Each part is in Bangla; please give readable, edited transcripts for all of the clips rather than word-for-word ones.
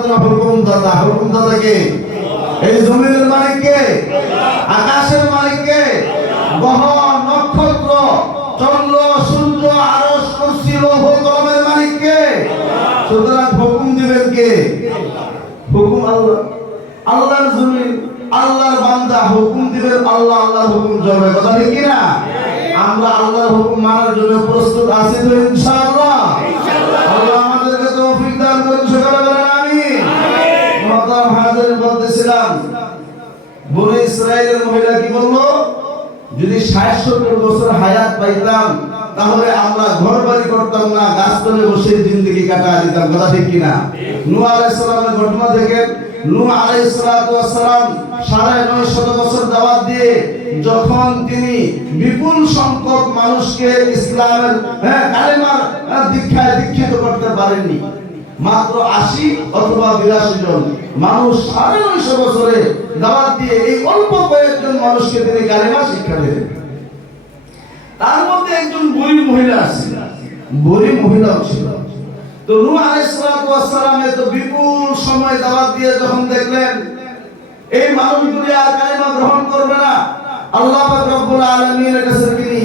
একমাত্র হুকুমদাতা। হুকুমদাতা কে? এই জমিনের মালিক কে? আকাশের মালিক কে? গ্রহ নক্ষত্র চন্দ্র সূর্য আরশ কুরসি লৌহ কলমের মালিক কে? সুতরাং হুকুম দিবেন কে? হুকুম আল্লাহ। আল্লাহর জমিন, আল্লাহর বান্দা, হুকুম দিবেন আল্লাহ, আল্লাহর হুকুম চলবে। কথা ঠিক কি না? আমরা আল্লাহর হুকুম মানার জন্য প্রস্তুত আছি তো ইনশাআল্লাহ? আল্লাহ আমাদেরকে তৌফিক দান করুন, সকলে বলেন আমিন। মুহতারাম হাজির, বলতেছিলাম বনি ইসরাইলের মহিলা কি বললো? যদি 60-70 বছর হায়াত পাইতাম তাহলে আমরা ঘর বাড়ি করতাম না, গাছতলে বসে জিন্দেগি কাটায় দিতাম। কথা ঠিক কিনা? নূহ আলাইহিস সালামের ঘটনা দেখেন। নূহ আলাইহিস সালাম 950 বছর দাওয়াত দিয়ে যখন তিনি বিপুল সংখ্যক মানুষকে ইসলামের কালেমার দীক্ষায় দীক্ষিত করতে পারেননি, মাত্র 80 অথবা 82 জন মানুষ 950 বছরে দাওয়াত দিয়ে এই অল্প কয়েকজন মানুষকে তিনি কালেমা শিক্ষা দিলেন। তার মধ্যে একজন বুড়ি মহিলা ছিল, বুড়ি মহিলাও ছিল। তো নূহ আলাইহিস সালাম এত বিপুল সময় দাওয়াত দিয়ে যখন দেখলেন এই মানুষগুলি আর কালেমা গ্রহণ করবে না, আল্লাহ পাক রব্বুল আলামিনের কাছে তিনি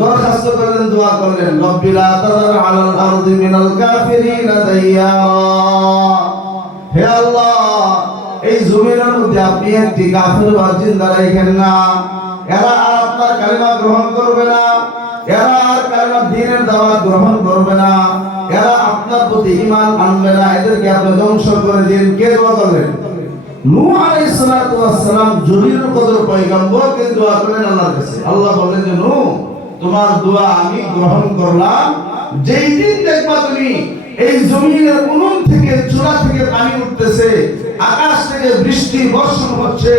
দরখাস্ত করলেন, দোয়া করলেন, রব্বিলা তাযার আলাল আরদি মিনাল কাফিরিনা দাইয়ারা। হে আল্লাহ, এই জমিনের মধ্যে আপনি একটি কাফের বাজিন্দা রাখেন না, এরা আর আপনার কালেমা গ্রহণ করবে না, এরা আর কালেমা দ্বীনের দাওয়াত গ্রহণ করবে না, এরা আপনার প্রতি ঈমান আনবে না, এদেরকে আপনি ধ্বংস করে দিন। কে দোয়া করলেন? নূহ আলাইহিস সালাম জলিলুল কদর পয়গম্বর কে দোয়া করেন আল্লাহর কাছে। আল্লাহ বলেন যে নূহ, তোমার দোয়া আমি গ্রহণ করলাম। যেই দিন দেখবা তুমি এই জমিনের উনুন থেকে চূড়া থেকে পানি উঠতেছে, আকাশ থেকে বৃষ্টি বর্ষণ হচ্ছে,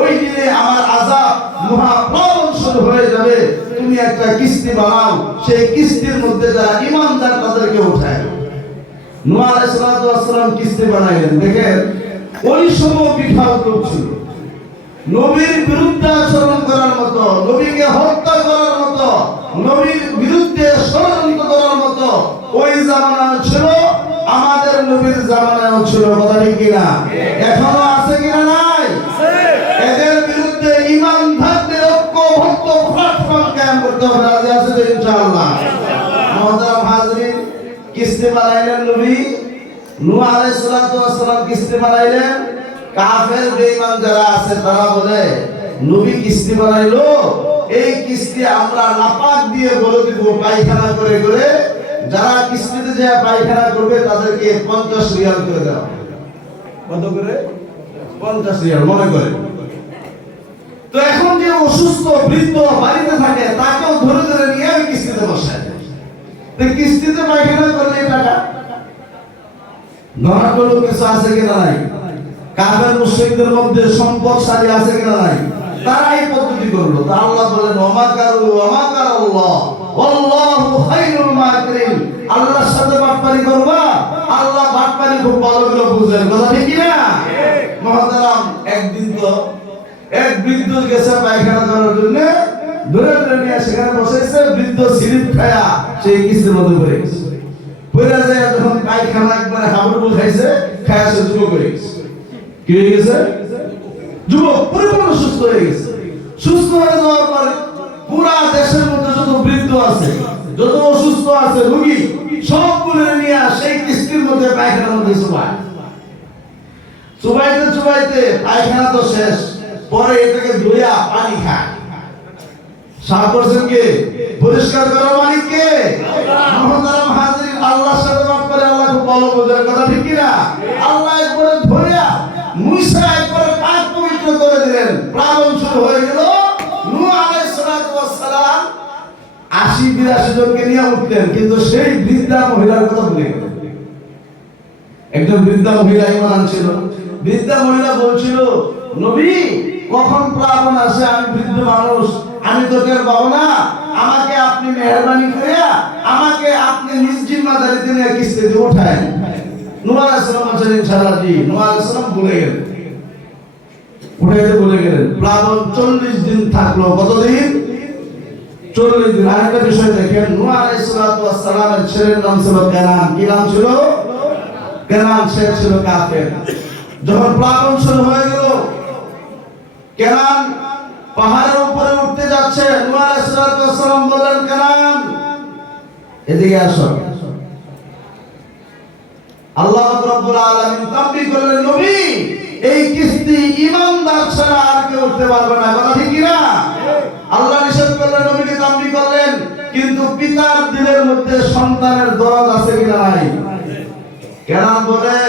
ওই দিনে আমার আযাব মহাপ্লাবন শুরু হয়ে যাবে। তুমি একটা কিস্তি বানাও, সেই কিস্তির মধ্যে যারা ঈমানদার তাদেরকে উঠায়। নূহ আলাইহিস সালাম কিস্তি বানাইলেন। দেখেন ওই সময় বিশাল লোক ছিল, নবীর বিরুদ্ধে আচরণ করার মতো, নবীকে হত্যা করার মতো, নবীর বিরুদ্ধে ষড়যন্ত্র করার মতো ওই জামানায় ছিল, আমাদের নবীর জামানায়ও ছিল। কথা ঠিক কিনা? এখনো আছে কিনা? নাই। এদের বিরুদ্ধে ঈমানদারদের ঐক্যবদ্ধ প্ল্যাটফর্ম কায়েম করতে হবে। রাজি আছে তো ইনশাআল্লাহ? মুহতারাম হাজিরিন, কিস্তি বানাইলেন নবী নূহ আলাইহিস সালাম, কিস্তি বানাইলেন। কাফের বেঈমান যারা আছে তারা বলে নবী কিস্তি বানাইলো, এই কিস্তি আমরা নাপাক দিয়ে বলে দিব পায়খানা করে করে, যারা কিস্তিতে যায় পায়খানা করবে তাদেরকে 50 রিয়াল করে দেওয়া। কত করে? 50 রিয়াল মনে করে। তো এখন যে অসুস্থ বৃদ্ধ বাড়িতে থাকে তাকেও ধরে ধরে নিয়ে আমি কিস্তিতে বসাই। তো কিস্তিতে পায়খানা করলে টাকা ধরাগুলো কিছু আছে কিনা? নাই। কাফের মুশরিকদের মধ্যে সম্পদশালী আছে কিনা? নাই। তারা এই পদ্ধতি করলো। তা আল্লাহ বলেন ওয়ামাকারু ওয়ামাকারাল্লাহ আল্লাহু খায়রুল মাকিরিন। আল্লাহর সাথে বাটপারি করবা, আল্লাহ বাটপারি খুব ভালো করে বুঝেন। কথা ঠিক কি না? মুহতারাম, একদিন তো এক বৃদ্ধ গেছে পায়খানা করার জন্য, ধরে ধরে নিয়ে সেখানে বসেছে, বৃদ্ধ স্লিপ খায়া সেই কিস্তির মধ্যে পড়ে গেছে। পড়ে যায় যখন পায়খানা একবারে হাবুডুবু খাইছে, খায়া সে যুবক হয়ে গেছে। কি হয়ে গেছে? যুবক, পরিপূর্ণ সুস্থ হয়ে গেছে। সুস্থ হয়ে যাওয়ার পরে পুরা দেশের মধ্যে যত বৃদ্ধ আছে, যত অসুস্থ আছে রোগী, সবগুলো নিয়ে সেই কিস্তির মধ্যে পায়খানার মধ্যে চুবায়। চুবাইতে চুবাইতে পায়খানা তো শেষ, পরে এটাকে ধুইয়া পানি খায়। সাফ করছেন কে? পরিষ্কার করার মালিক কে? মুহতারাম হাজিরিন, আল্লাহর সাথে বাদ করে আল্লাহ খুব ভালো বোঝার। কথা ঠিক কি না? আল্লাহ একবারে ধরিয়া মুসা একবারে পাক পবিত্র করে দিলেন, প্লাবন শুরু হয়ে গেল। নূহ আলাইহিস সালাম 80-82 জনকে নিয়ে উঠলেন, কিন্তু সেই বৃদ্ধা মহিলার কথা ভুলে গেলেন। একজন বৃদ্ধা মহিলা ঈমান আনছিল। বৃদ্ধা মহিলা বলছিল, নবী কখন প্লাবন আসে, আমি বৃদ্ধ মানুষ, আমি তো টের পাবো না, আমাকে আপনি মেহেরবানি করে আমাকে আপনি নিজ জিম্মাদারিতে নিয়ে কিস্তিতে উঠায়। নূহ আলাইহিস সালাম বলেন ইনশাআল্লাহ জি। নূহ আলাইহিস সালাম ভুলে গেলেন, উঠাইতে ভুলে গেলেন। প্লাবন 40 দিন থাকলো। কতদিন? 40 দিন। আরেকটা বিষয় দেখেন, নূহ আলাইহিস সালামের ছেলের নাম ছিল কানান। কি নাম ছিল? কেনান সে ছিল কাফের। যখন প্লাবন শুরু হয়ে গেল, কেনান পাহাড়ের উপরে উঠতে যাচ্ছে, নূহ আলাইহিস সালাম বললেন, কেনান এদিকে আসো। আল্লাহ রাব্বুল আলামিন তাকবীর করলেন, নবী এই কিস্তি ঈমানদার ছাড়া আর কেউ উঠতে পারবে না। কথা ঠিক কি না? আল্লাহ নিষেধ করলেন, নবীকে তাকবীর করলেন, কিন্তু পিতার দিলের মধ্যে সন্তানের দরদ আছে কিনা নাই? কেনান বলে,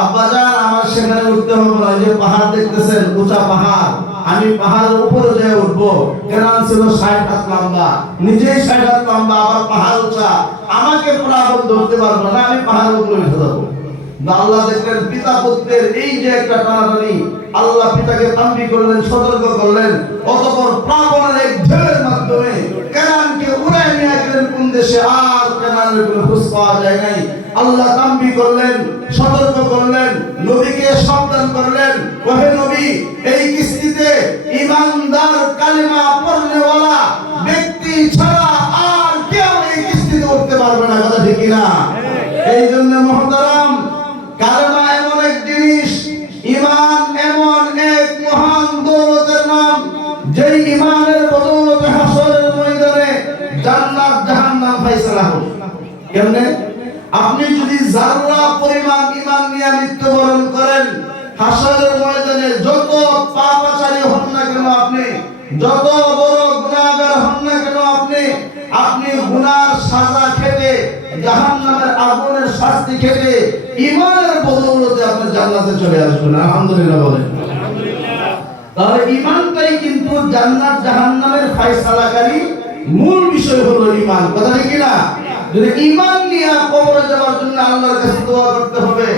আব্বাজান আমার সেখানে উঠতে হবে না, যে পাহাড় দেখতেছেন উঁচা পাহাড়, আমি পাহাড়ের উপরে যেয়ে উঠবো। কেনান ছিল 60 হাত লম্বা, নিজেই 60 হাত লম্বা, আবার পাহাড় উঁচা, আমাকে প্লাবন ধরতে পারবে না, আমি পাহাড়ের উপরে উঠে যাবো। আল্লাহ দেখলেন পিতা পুত্রের এই যে একটা টানাটানি, আল্লাহ পিতাকে তাকবীর করলেন, সতর্ক করলেন। অতঃপর প্লাবনের এক ঢেউয়ের মাধ্যমে কেনানকে উড়ায় নিয়ে গেলেন কোন দেশে, আর কেনানের কোনো খোঁজ পাওয়া যায় নাই। আল্লাহ তাকবীর করলেন, সতর্ক করলেন, নবীকে সাবধান করলেন, ওহে নবী এই কিস্তিতে ঈমানদার কালিমা পড়নেওয়ালা ব্যক্তি ছাড়া আর কেউ এই কিস্তিতে উঠতে পারবে না। কথা ঠিক কি না? এই জন্য মুহতারাম, কালেমা এমন এক জিনিস, ঈমান এমন এক মহান দৌলতের নাম, যেই ঈমানের বদৌলতে হাসরের ময়দানে জান্নাত জাহান্নাম ফয়সালা হবে। কেমনে? আপনি যদি যারা পরিমাণ ঈমান নিয়ে মৃত্যুবরণ করেন, হাসরের ময়দানে যত পাপাচারী হন না কেন আপনি, যত বড় গুনাহগার হন না কেন আপনি গুনার সাজা খেতে, জাহান্নামের আগুনের শাস্তি খেতে ঈমানের বদৌলতে আপনি জান্নাতে চলে আসবেন। আলহামদুলিল্লাহ বলেন। তাহলে ঈমানটাই কিন্তু জান্নাত জাহান্নামের ফয়সালাকারী মূল বিষয় হলো ঈমান। কথা ঠিক কি না? যদি ঈমান নিয়ে কবরে যাওয়ার জন্য আল্লাহর কাছে দোয়া করতে হবে,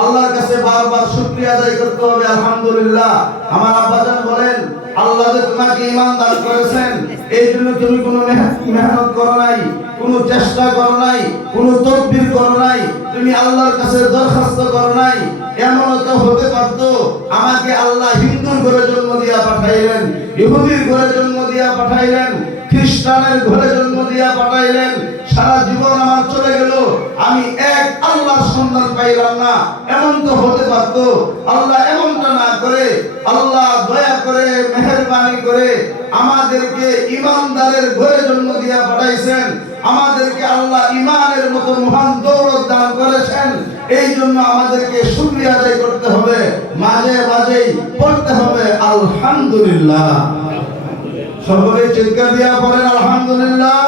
আল্লাহর কাছে বারবার শুকরিয়া আদায় করতে হবে। আলহামদুলিল্লাহ, আমার আব্বাজান বলেন, আল্লাহ যে তোমাকে ঈমান দান করেছেন, এই জন্য তুমি কোনো মেহনত করো নাই, কোনো চেষ্টা করো নাই, কোনো তদবির করো নাই, তুমি আল্লাহর কাছে দরখাস্ত করো নাই। এমন তো হতে পারতো আমাকে আল্লাহ হিন্দুর ঘরে জন্ম দিয়া পাঠাইলেন, ইহুদির ঘরে জন্ম দিয়া পাঠাইলেন, খ্রিস্টানের ঘরে জন্ম দিয়া পাঠাইলেন, সারা জীবন আমার চলে গেল, আমি এক আল্লাহর সন্তান পাইলাম না। এমন তো হতে পারতো। আল্লাহ এমনটা না করে, আল্লাহ দয়া করে মেহেরবানি করে আমাদেরকে ঈমানদারের ঘরে জন্ম দিয়া পাঠাইছেন, আমাদেরকে আল্লাহ ঈমানের মতো মহান দৌলত দান করেছেন। এই জন্য আমাদেরকে শুকরিয়া আদায় করতে হবে, মাঝে মাঝেই পড়তে হবে আলহামদুলিল্লাহ। সকলে চিৎকার দিয়া পড়েন আলহামদুলিল্লাহ।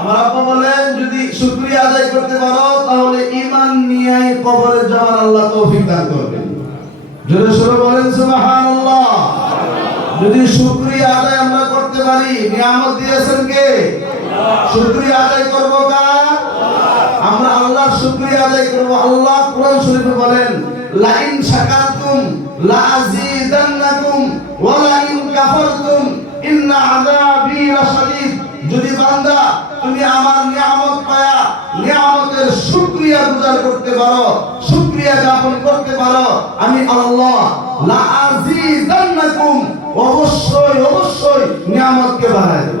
আমার আব্বা বলেন, যদি শুকরিয়া আদায় করতে পারো তাহলে ঈমান নিয়ে কবরে যাওয়ার আল্লাহ তৌফিক দান করবেন। জোরে সোরে বলেন সুবহানাল্লাহ। যদি শুকরিয়া আদায় আমরা করতে পারি, নিয়ামত দিয়েছেন কে? শুকরিয়া আদায় করব কার? আমরা আল্লাহর শুকরিয়া আদায় করব। আল্লাহ কোরআন শরীফে বলেন, লা ইন শাকারতুম লা আযীদান্নাকুম ওয়া লা ইন কাফারতুম ইন্না আযাবি লাশাদীদ। যদি বান্দা তুমি আমার নিয়ামত পায়া নিয়ামতের শুকরিয়া গুজার করতে পারো, শুকরিয়া জ্ঞাপন করতে পারো, আমি আল্লাহ লা আযীদান্নাকুম অবশ্যই অবশ্যই নিয়ামতকে বাড়াই দেব।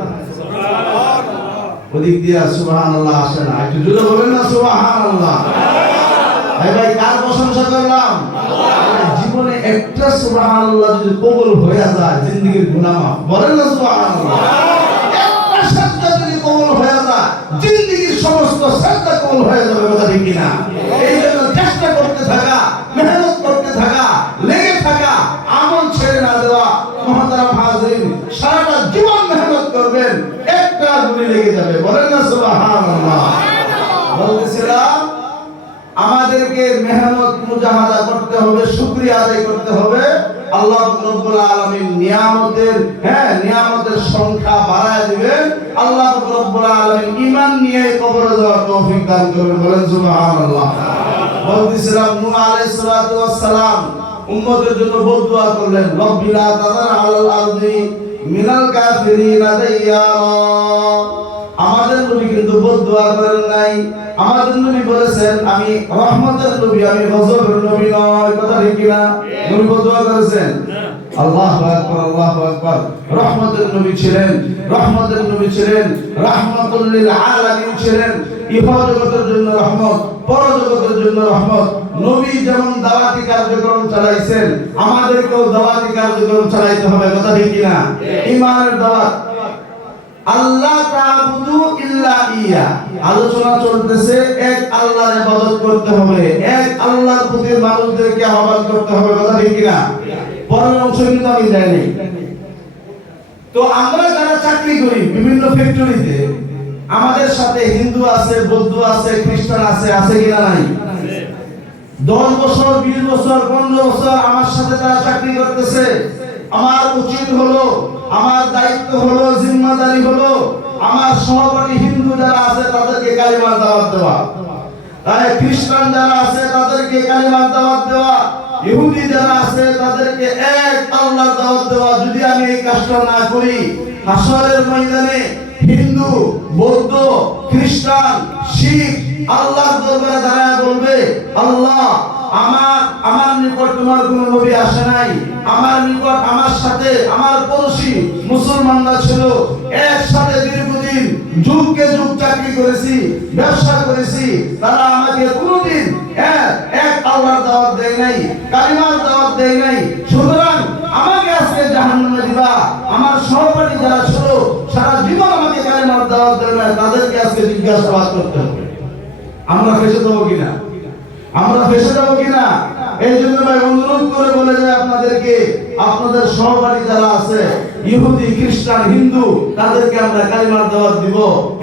ওদিক দিয়া সুবহানাল্লাহ আসে না? একটু জোরে বলেন না সুবহানাল্লাহ। ভাই কার প্রশংসা করলাম? জীবনে একটা সুবহানাল্লাহ যদি কবুল হয়ে যায়, জিন্দেগীর গুনাহ মাফ। বলেন না সুবহানাল্লাহ। একটা সাজদা যদি কবুল হয়ে যায়, জিন্দেগীর সমস্ত সাজদা কবুল হয়ে যাবে। কথা ঠিক কিনা? এই জন্য চেষ্টা করতে থাকা, মেহনত করতে থাকা, লেগে থাকা, আমল ছেড়ে না দেওয়া। মুহতারাম হাজিরিন, সারাটা জীবন মেহনত করবেন, একটা গুলি লেগে যাবে। বলেন না সুবহানাল্লাহ। বলতেছিলাম আমাদেরকে মেহনত মুজাহাদা করতে হবে, শুকরিয়া আদায় করতে হবে। আল্লাহ রাব্বুল আলামিন নিয়ামতের সংখ্যা বাড়ায় দিবেন। আল্লাহ রাব্বুল আলামিন ঈমান নিয়ে কবরে যাওয়ার তৌফিক দান করবেন। বলেন সুবহানাল্লাহ। বলতেছিলাম নূহ আলাইহিস সালাতু ওয়াস সালাম উম্মতের জন্য বদদুয়া করলেন, রব্বিলা তাযার আলাল আরদি মিনাল কাফিরিনা দাইয়ারা। আমাদের নবী কিন্তু বদদুয়া করেন নাই। আমাদের নবী বলেছেন, আমি রহমতের নবী, আমি গজবের নবী নয়। কথা ঠিক কিনা? নবী বদদুয়া করেছেন? আল্লাহু আকবার, আল্লাহু আকবার। রহমতের নবী ছিলেন, রহমতের নবী ছিলেন, রাহমাতুল লিল আলামিন ছিলেন, ইহ জগতের জন্য রহমত, পরজগতের জন্য রহমত। নবী যেমন দাওয়াতি কার্যক্রম চালাইছেন, আমাদেরকেও দাওয়াতি কার্যক্রম চালাইতে হবে, কথা ঠিক কিনা? ঈমানের দাওয়াত। আল্লাহ তা'বুদু ইল্লা ইয়া, আলোচনা চলতেছে এক আল্লাহর ইবাদত করতে হবে, এক আল্লাহর প্রতি মানুষদেরকে আহ্বান করতে হবে, কথা ঠিক কিনা? পরের অংশ কিন্তু আমি জানি। তো আমরা যারা চাকরি করি বিভিন্ন ফ্যাক্টরিতে, আমাদের সাথে হিন্দু আছে, বৌদ্ধ আছে, খ্রিস্টান আছে, আছে কিনা? নাই। 10 বছর 20 বছর 15 বছর আমার সাথে তারা চাকরি করতেছে। আমার উচিত হলো, আমার দায়িত্ব হলো, জিম্মাদারি হলো আমার সহপাঠী হিন্দু যারা আছে তাদেরকে কালিমার দাওয়াত দেওয়া, খ্রিস্টান যারা আছে তাদেরকে কালিমার দাওয়াত দেওয়া, ইহুদি যারা আছে তাদেরকে এক আল্লাহর দাওয়াত দেওয়া। যদি আমি এই কাজটা না করি, হাসরের ময়দানে হিন্দু, বৌদ্ধ, খ্রিস্টান, শিখ আল্লাহর দরবারে দাঁড়ায় বলবে, আল্লাহ আমার নিকট তোমার কোনো নবী আসে নাই, আমার নিকট আমার সাথে আমার পড়োশী মুসলমানরা ছিল, একসাথে দীর্ঘদিন যুগকে যুগ চাকরি করেছি, ব্যবসা করেছি, তারা আমাকে কোনোদিন এক আল্লাহর দাওয়াত দেয় নাই, কালিমার দাওয়াত দেয় নাই, সুতরাং আমাকে আজকে জাহান্নামে দিবা। আমার সহপাঠী যারা ছিল সারা জীবন আমাকে কালিমার দাওয়াত দেয় না, তাদেরকে আজকে জিজ্ঞাসাবাদ করতে হবে। আমরা ফেসে দেবো কিনা? আমরা ফেসে দেবো কিনা? এই জন্য ভাই অনুরোধ করে বলে যায় আপনাদেরকে, আপনাদের সহপাঠী যারা আছে ইহুদি, খ্রিস্টান, হিন্দু, তাদেরকে আমরা কালিমার দাওয়াত দিব,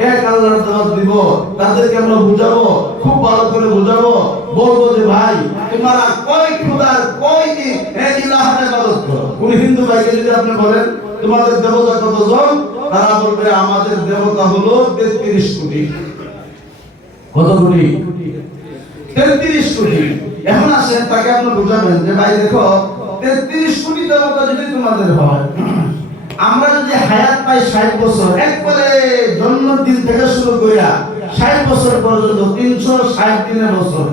এক আল্লাহর দাওয়াত দিব, তাদেরকে আমরা বুঝাবো, খুব ভালো করে বুঝাবো, বলবো যে ভাই তোমরা কয় খোদার কয় ইলাহের ইবাদত করো। কোন হিন্দু ভাইকে যদি আপনি বলেন তোমাদের দেবতা কতজন, তারা বলবে আমাদের দেবতা হলো 33 কোটি। কত কোটি? 33 কোটি। এখন আসেন তাকে আপনি বুঝাবেন যে ভাই দেখো 33 কোটি দেবতা যদি তোমাদের হয়, আমরা যদি হায়াত পাই 60 বছর, একবারে জন্মদিন থেকে শুরু করিয়া 60 বছর পর্যন্ত 360 দিনের বছর,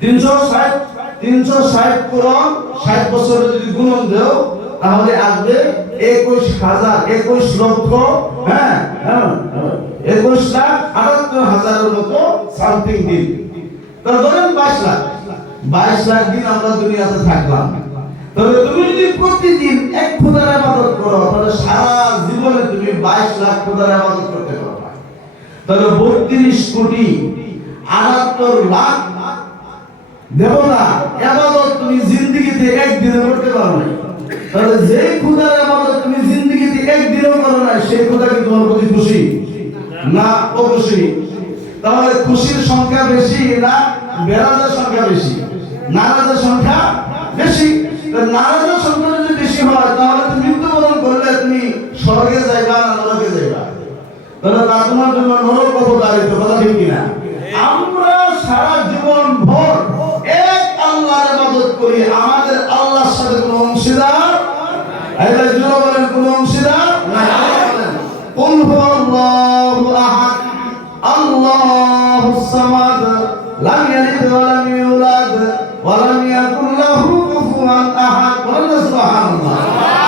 360 পূরণ 60 বছরে যদি গুণন দেও তাহলে আসবে 21 লক্ষ 21,78,000 মতো সামথিং দিন। তো ধরেন 22 লাখ দিন আমরা দুনিয়াতে থাকলাম। তবে তুমি যদি প্রতিদিন এক খোদার ইবাদত করো তাহলে সারা জীবনে তুমি 22 লাখ খোদার ইবাদত করতে পারবে। তাহলে 32 কোটি 78 লাখ দেবতা ইবাদত তুমি জিন্দেগিতে একদিনে করতে পারো না। তাহলে যে খোদার ইবাদত তুমি জিন্দেগিতে একদিনও করো না, সেই খোদা কি তোমার প্রতি খুশি না অখুশি? তাহলে খুশির সংখ্যা বেশি না বেরাজের সংখ্যা বেশি? নারাজের সংখ্যা বেশি। নারাজের সংখ্যা যদি বেশি হয় তাহলে তুমি মৃত্যুবরণ করলে তুমি স্বর্গে যাইবা না নরকে যাইবা? তাহলে তা তোমার জন্য নরক অবধারিত, কথা ঠিক কিনা? আমরা সারা জীবন ভর এক আল্লাহর ইবাদত করি, আমাদের আল্লাহর সাথে কোনো অংশীদার এবার জোরে বলেন কোনো অংশীদার নাই। বলেন কুল হুয়াল্লাহু আহাদ আল্লাহুস সামাদ লাম ইয়ালিদ ওয়া লাম ইউলাদ ওয়া লাম ইয়াকুল লাহু কুফুয়ান আহাদ। বলেন সুবহানাল্লাহ।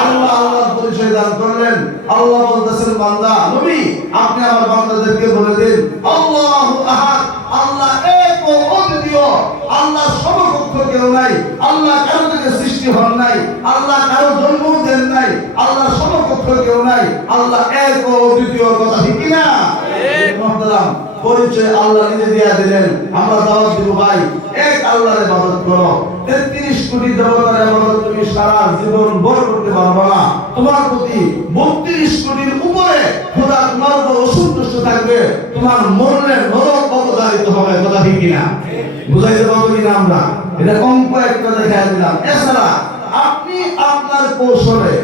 আল্লাহ আল্লাহর পরিচয় দান করলেন। আল্লাহ বলতেছেন, বান্দা নবী আপনি আমার বান্দাদেরকে বলে দিন আল্লাহু আহাদ, আল্লাহ এক ও অদ্বিতীয়, আল্লাহ সমকক্ষ কেউ নাই, আল্লাহ কারো থেকে সৃষ্টি হন নাই, আল্লাহ কারো জন্ম দেন নাই, আল্লাহ সমকক্ষ কেউ নাই, আল্লাহ এক ও অদ্বিতীয়, কথা ঠিক কিনা? মুহতারাম পরিচয় আল্লাহ নিজে দিয়া দিলেন। আমরা দাওয়াত দিব ভাই এক আল্লাহর ইবাদত করো। 33 কোটি দেবতার ইবাদত তুমি সারা জীবন ভর করতে পারবে না। তোমার প্রতি 32 কোটির উপরে খোদা তোমার উপর অসন্তুষ্ট থাকবে, তোমার মরণে নরক অবধারিত হবে, কথা ঠিক কিনা? বুঝাইতে পারবো কিনা আমরা? এটা অঙ্ক একটা দেখাই দিলাম। এছাড়া আপনি আপনার কৌশলে,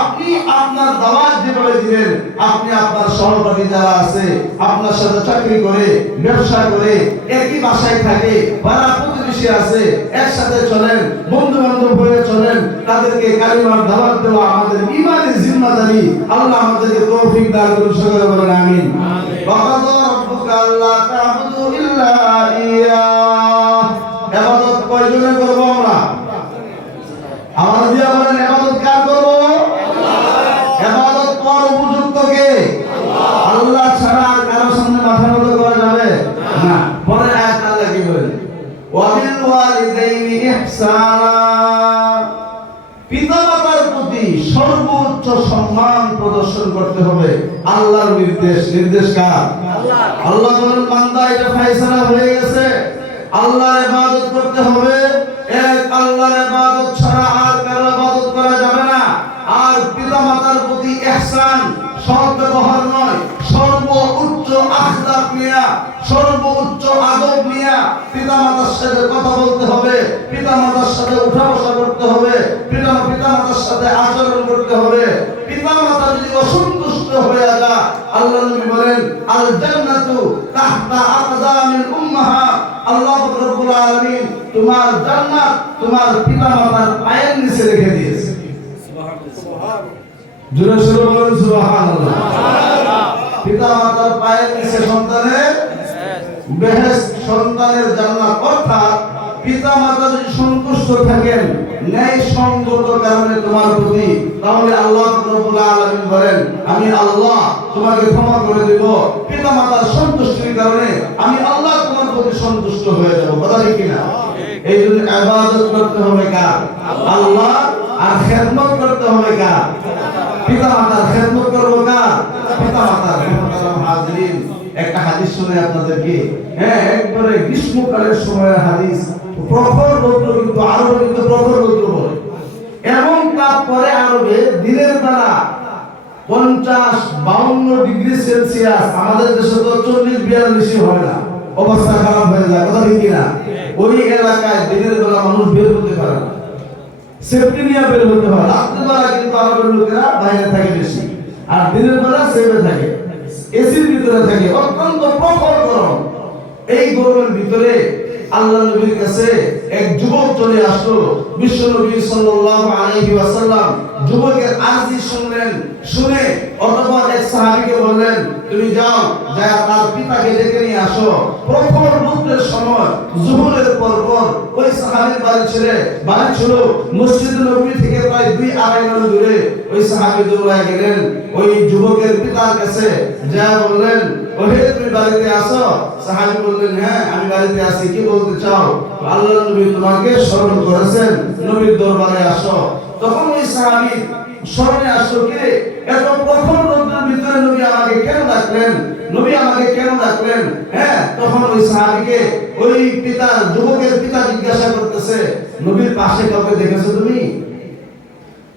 আপনি আপনার দাওয়াত যেভাবে দিবেন, আপনি আপনার সহপাঠী যারা আছে আপনার সাথে চাকরি করে, ব্যবসা করে, একই বাসায় থাকে, পাড়া প্রতিবেশী আছে, একসাথে চলেন, বন্ধু বান্ধব হয়ে চলেন, তাদেরকে কালিমার দাওয়াত দেওয়া আমাদের ঈমানের জিম্মাদারি। আল্লাহ আমাদেরকে তৌফিক দান করুন, সকলে বলেন আমিন। ওয়াকাযা রাব্বুকা আল্লা তা'বুদু ইল্লা ইয়্যাহ। ইবাদত কয়জনে করব আমরা? আমার দিয়া বলেন ইবাদত কার করব? ইবাদত করার উপযুক্ত কে? আল্লাহ ছাড়া আর কারো সামনে মাথা নত করা যাবে না। পরে আয়াত আল্লাহ কি বলে? করেন ওয়া বিল ওয়ালিদাইনি ইহসানা, পিতামাতার প্রতি সর্বোচ্চ সম্মান প্রদর্শন করতে হবে। আল্লাহর নির্দেশ কার? আল্লাহ বলেন বান্দা এটা ফয়সালা হয়ে গেছে, আল্লাহর ইবাদত করতে হবে, এক আল্লাহর ইবাদত ছাড়া আর কারো ইবাদত করা যাবে না। আর পিতামাতার প্রতি ইহসান সৎ ব্যবহার নয়, সর্বোচ্চ আখলাক নিয়া, সর্বোচ্চ আদব নিয়া পিতামাতার সাথে কথা বলতে হবে, পিতামাতার সাথে উঠা বসা করতে হবে, পিতামাতার সাথে আচরণ করতে হবে। পিতামাতা যদি অসন্তুষ্ট হয়ে যায়, আল্লাহ নবী বলেন আল জান্নাতু তাহতা আকদামিল উম্মাহা, আল্লাহ রাব্বুল আলামিন তোমার জান্নাত তোমার পিতামাতার পায়ের নিচে রেখে দিয়েছে। জোরে সোরে বলেন সুবহানাল্লাহ। পিতামাতার পায়ের নিচে সন্তানের বেহেশত, সন্তানের জান্নাত। অর্থাৎ পিতামাতা যদি সন্তুষ্ট থাকেন ন্যায় সঙ্গত কারণে তোমার প্রতি, তাহলে আল্লাহ রাব্বুল আলামিন বলেন আমি আল্লাহ তোমাকে ক্ষমা করে দেব, পিতামাতার সন্তুষ্টির কারণে আমি আল্লাহ তোমার প্রতি সন্তুষ্ট হয়ে যাব। কথা ঠিক কিনা? এই জন্য ইবাদত করতে হবে কার? আল্লাহ। আর খেদমত করতে হবে কার? পিতামাতার খেদমত করব কার? পিতামাতার। হাজিরিন, একটা হাদিস শুনে আপনাদেরকে, একবারে গ্রীষ্মকালের সময়ের হাদিস, প্রখর রৌদ্র, কিন্তু আরবে কিন্তু প্রখর রৌদ্র বলে, এমন তাপ পরে আরবে দিনের বেলা 50-52 ডিগ্রি সেলসিয়াস, আমাদের দেশে তো 40-42 হয় না, অবস্থা খারাপ হয়ে যায়। কথা ঠিক কিনা? ওই এলাকায় দিনের বেলা মানুষ বের হতে পারে না, সেফটি নিয়ে বের হতে হয়। রাত্রিবেলা কিন্তু আরবের লোকেরা বাইরে থাকে বেশি, আর দিনের বেলা সেফে থাকে, এসির ভিতরে থাকে, অত্যন্ত প্রখর গরম। এই গরমের ভিতরে আল্লাহ নবীর কাছে এক যুবক চলে আসলো। বিশ্ব নবী সাল্লাল্লাহু আলাইহি ওয়াসাল্লাম যুবকের আরজি শুনলেন, শুনে অতঃপর এক সাহাবীকে বললেন তুমি যাও, যা তার পিতাকে ডেকে নিয়ে আসো। প্রখর রৌদ্রের সময় যোহরের পর ওই সাহাবীর বাড়ি ছিল মসজিদ নববী থেকে প্রায় 2-2.5 মাইল দূরে। ওই সাহাবী দৌড়ায় গেলেন ওই যুবকের পিতার কাছে, যা বললেন ওহে তুমি বাড়িতে আসো। সাহাবী বললেন হ্যাঁ আমি বাড়িতে আছি, কি বলতে চাও? আল্লাহর নবী তোমাকে স্মরণ করেছেন, নবীর দরবারে আসো। তখন ওই সাহাবী স্মরণে আসলো, কে এত প্রখর রৌদ্রের ভিতরে নবী আমাকে কেন ডাকলেন, নবী আমাকে কেন ডাকলেন? তখন ওই সাহাবীকে ওই পিতা, যুবকের পিতা জিজ্ঞাসা করতেছে নবীর পাশে কাউকে দেখেছো তুমি?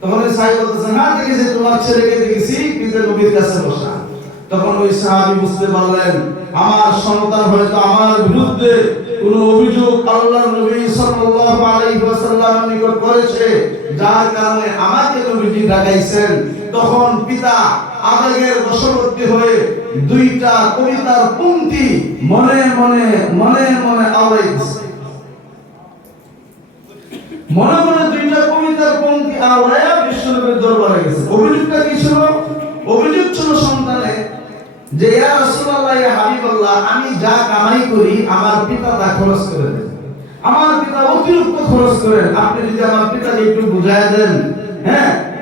তখন ওই সাহাবী বলতেছে না দেখেছি, তোমার ছেলেকে দেখেছি পিতা নবীর কাছে বসা। তখন ওই সাহাবী বুঝতে পারলেন আমার সন্তান হয়তো আমার বিরুদ্ধে কোন অভিযোগ আল্লাহর নবী সাল্লাল্লাহু আলাইহি ওয়াসাল্লামের নিকট করেছে, যার কারণে আমাকে নবীজি ডাকাইছেন। তখন পিতা আবেগের বশবর্তী হয়ে 2টা কবিতার পংক্তি মনে মনে আওড়াইছে, মনে মনে 2টা কবিতার পংক্তি আওড়ায়া বিশ্বনবীর দরবারে গেছে। অভিযোগটা কি ছিল? অভিযোগ ছিল সন্তানে, যে ইয়া রাসূলুল্লাহ ইয়া হাবিবাল্লাহ, আমি যা কামাই করি আমার পিতা তা খরচ করে দেন, আমার পিতা অতিরিক্ত খরচ করেন, আপনি যদি আমার পিতাকে একটু বুঝায় দেন,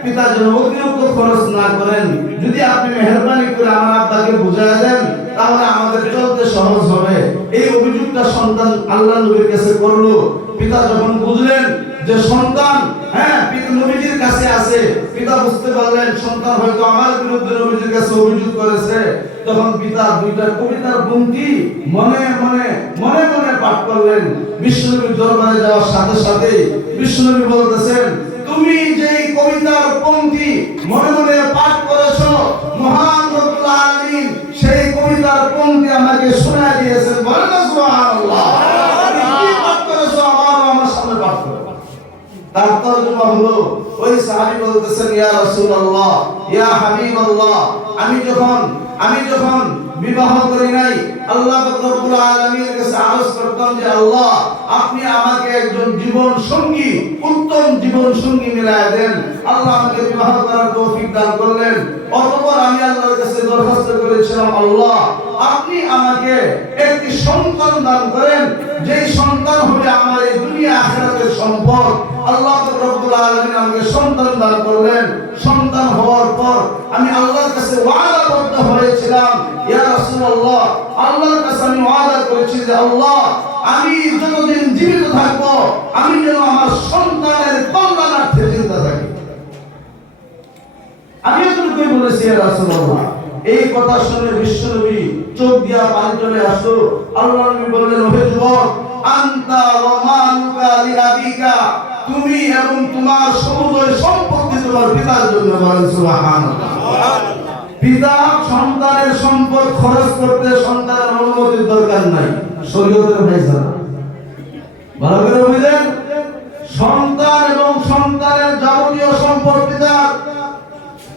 পিতা যেন অতিরিক্ত খরচ না করেন, যদি আপনি মেহেরবানি করে আমার আব্বাকে বুঝায় দেন তাহলে আমাদের চলতে সহজ হবে। এই অভিযোগটা সন্তান আল্লাহর নবীর কাছে করলো। পিতা যখন বুঝলেন যে সন্তান পিতা নবীজির কাছে আছে, পিতা বুঝতে পারলেন সন্তান হয়তো আমার বিরুদ্ধে নবীজির কাছে অভিযোগ করেছে। তখন পিতা 2টা কবিতার পংক্তি মনে মনে পাঠ করলেন। বিশ্বনবীর দরবারে যাওয়ার সাথে সাথে বিশ্বনবী বলতেছেন তুমি যেই কবিতার পংক্তি মনে মনে পাঠ করেছো, মহান রব্বুল আলামিন সেই কবিতার পংক্তি আমাকে শোনায় দিয়েছেন। বলেন না সুবহানাল্লাহ। কি পাঠ করেছো আমার সামনে পাঠ করো। তার তরজমা হলো ওই সাহাবী বলতেছেন ইয়া রাসূলুল্লাহ ইয়া হাবিবাল্লাহ, আমি যখন বিবাহ করি নাই আল্লাহ রাব্বুল আলামিনের কাছে আরজ করতাম যে আল্লাহ আপনি আমাকে একজন জীবন সঙ্গী, উত্তম জীবন সঙ্গী মিলায়া দেন। আল্লাহ আমাকে বিবাহ করার তৌফিক দান করলেন। অতঃপর আমি আল্লাহর কাছে দরখাস্ত করেছিলাম আল্লাহ আপনি আমাকে একটি সন্তান দান করেন, যেই সন্তান হবে আমার এই দুনিয়া আখিরাতের সম্পদ। আল্লাহ রাব্বুল আলামিন আমাকে সন্তান দান করলেন। সন্তান হওয়ার পর আমি আল্লাহর কাছে ওয়াদা করতে হয়েছিলাম ইয়া রাসূলুল্লাহ, আল্লাহর কাছে আমি ওয়াদা করেছি যে আল্লাহ আমি যতদিন জীবিত থাকবো আমি যেন আমার সন্তানের কল্যাণার্থে চিন্তা থাকি। আমি এতটুকুই বলেছি রাসূলুল্লাহ। এই কথা শুনে বিশ্বনবী চোখ দিয়া পানি চলে আসলো। আল্লাহ নবী বললেন, ওহে যুবক, আনতা ওয়া মালুকা লিআবিকা, তুমি এবং তোমার সমুদয় সম্পত্তি তোমার পিতার জন্য। বলেন সুবহানাল্লাহ। পিতা সন্তানের সম্পদ খরচ করতে সন্তানের অনুমতির দরকার নাই, শরীয়তের ফয়সালা। ভালো করে বুঝলেন? সন্তান এবং সন্তানের যাবতীয় সম্পদ পিতার।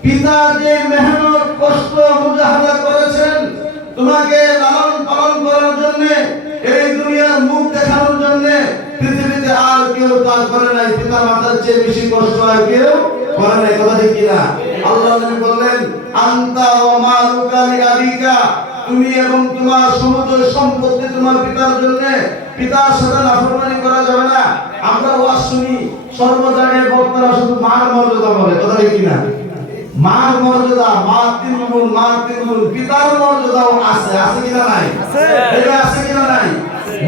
পিতা যে মেহনত কষ্ট মুজাহাদা করেছেন তোমাকে লালন পালন করার জন্য, এই দুনিয়ার মুখ দেখানোর জন্য, পৃথিবীতে আর কেউ তা করে নাই। পিতা মাতার চেয়ে বেশি কষ্ট আর কেউ করে নাই। কথা ঠিক কিনা? আল্লাহ নবী বললেন, আনতা ওয়া মালুকা লিআবিকা, তুমি এবং তোমার সমস্ত সম্পত্তি তোমার পিতার জন্য। পিতার সাথে নাফরমানি করা যাবে না। আমরা ওয়াজ শুনি সর্ব জায়গায় বক্তারা শুধু মার মর্যাদা বলে। কথা ঠিক কিনা? মার মর্যাদা, মা তিন গুণ, মা তিন গুণ। পিতার মর্যাদাও আছে, আছে কিনা নাই? এটা আছে কিনা নাই?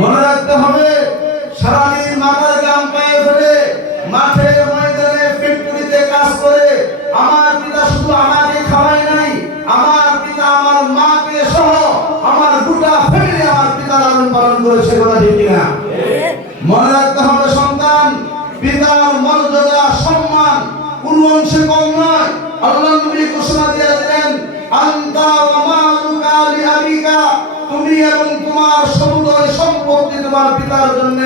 মনে রাখতে হবে, সারাদিন মাথার গাম পায়ে ফেলে মাঠে ময়দানে ফ্যাক্টরিতে কাজ করে আমার পিতা শুধু আমাকে খাওয়ায় নাই, আমার পিতা আমার মাকে সহ আমার গোটা ফ্যামিলি আমার পিতা লালন পালন করেছে। কথা ঠিক কিনা? মনে রাখতে হবে, সন্তান পিতার মর্যাদা সম্মান কোন অংশে কম নয়। আল্লাহ নবী ঘোষণা দিয়ে দিলেন, আনতা ওয়া মালুকা লিআবিকা, তুমি এবং তোমার সমুদয় সম্পত্তি তোমার পিতার জন্য।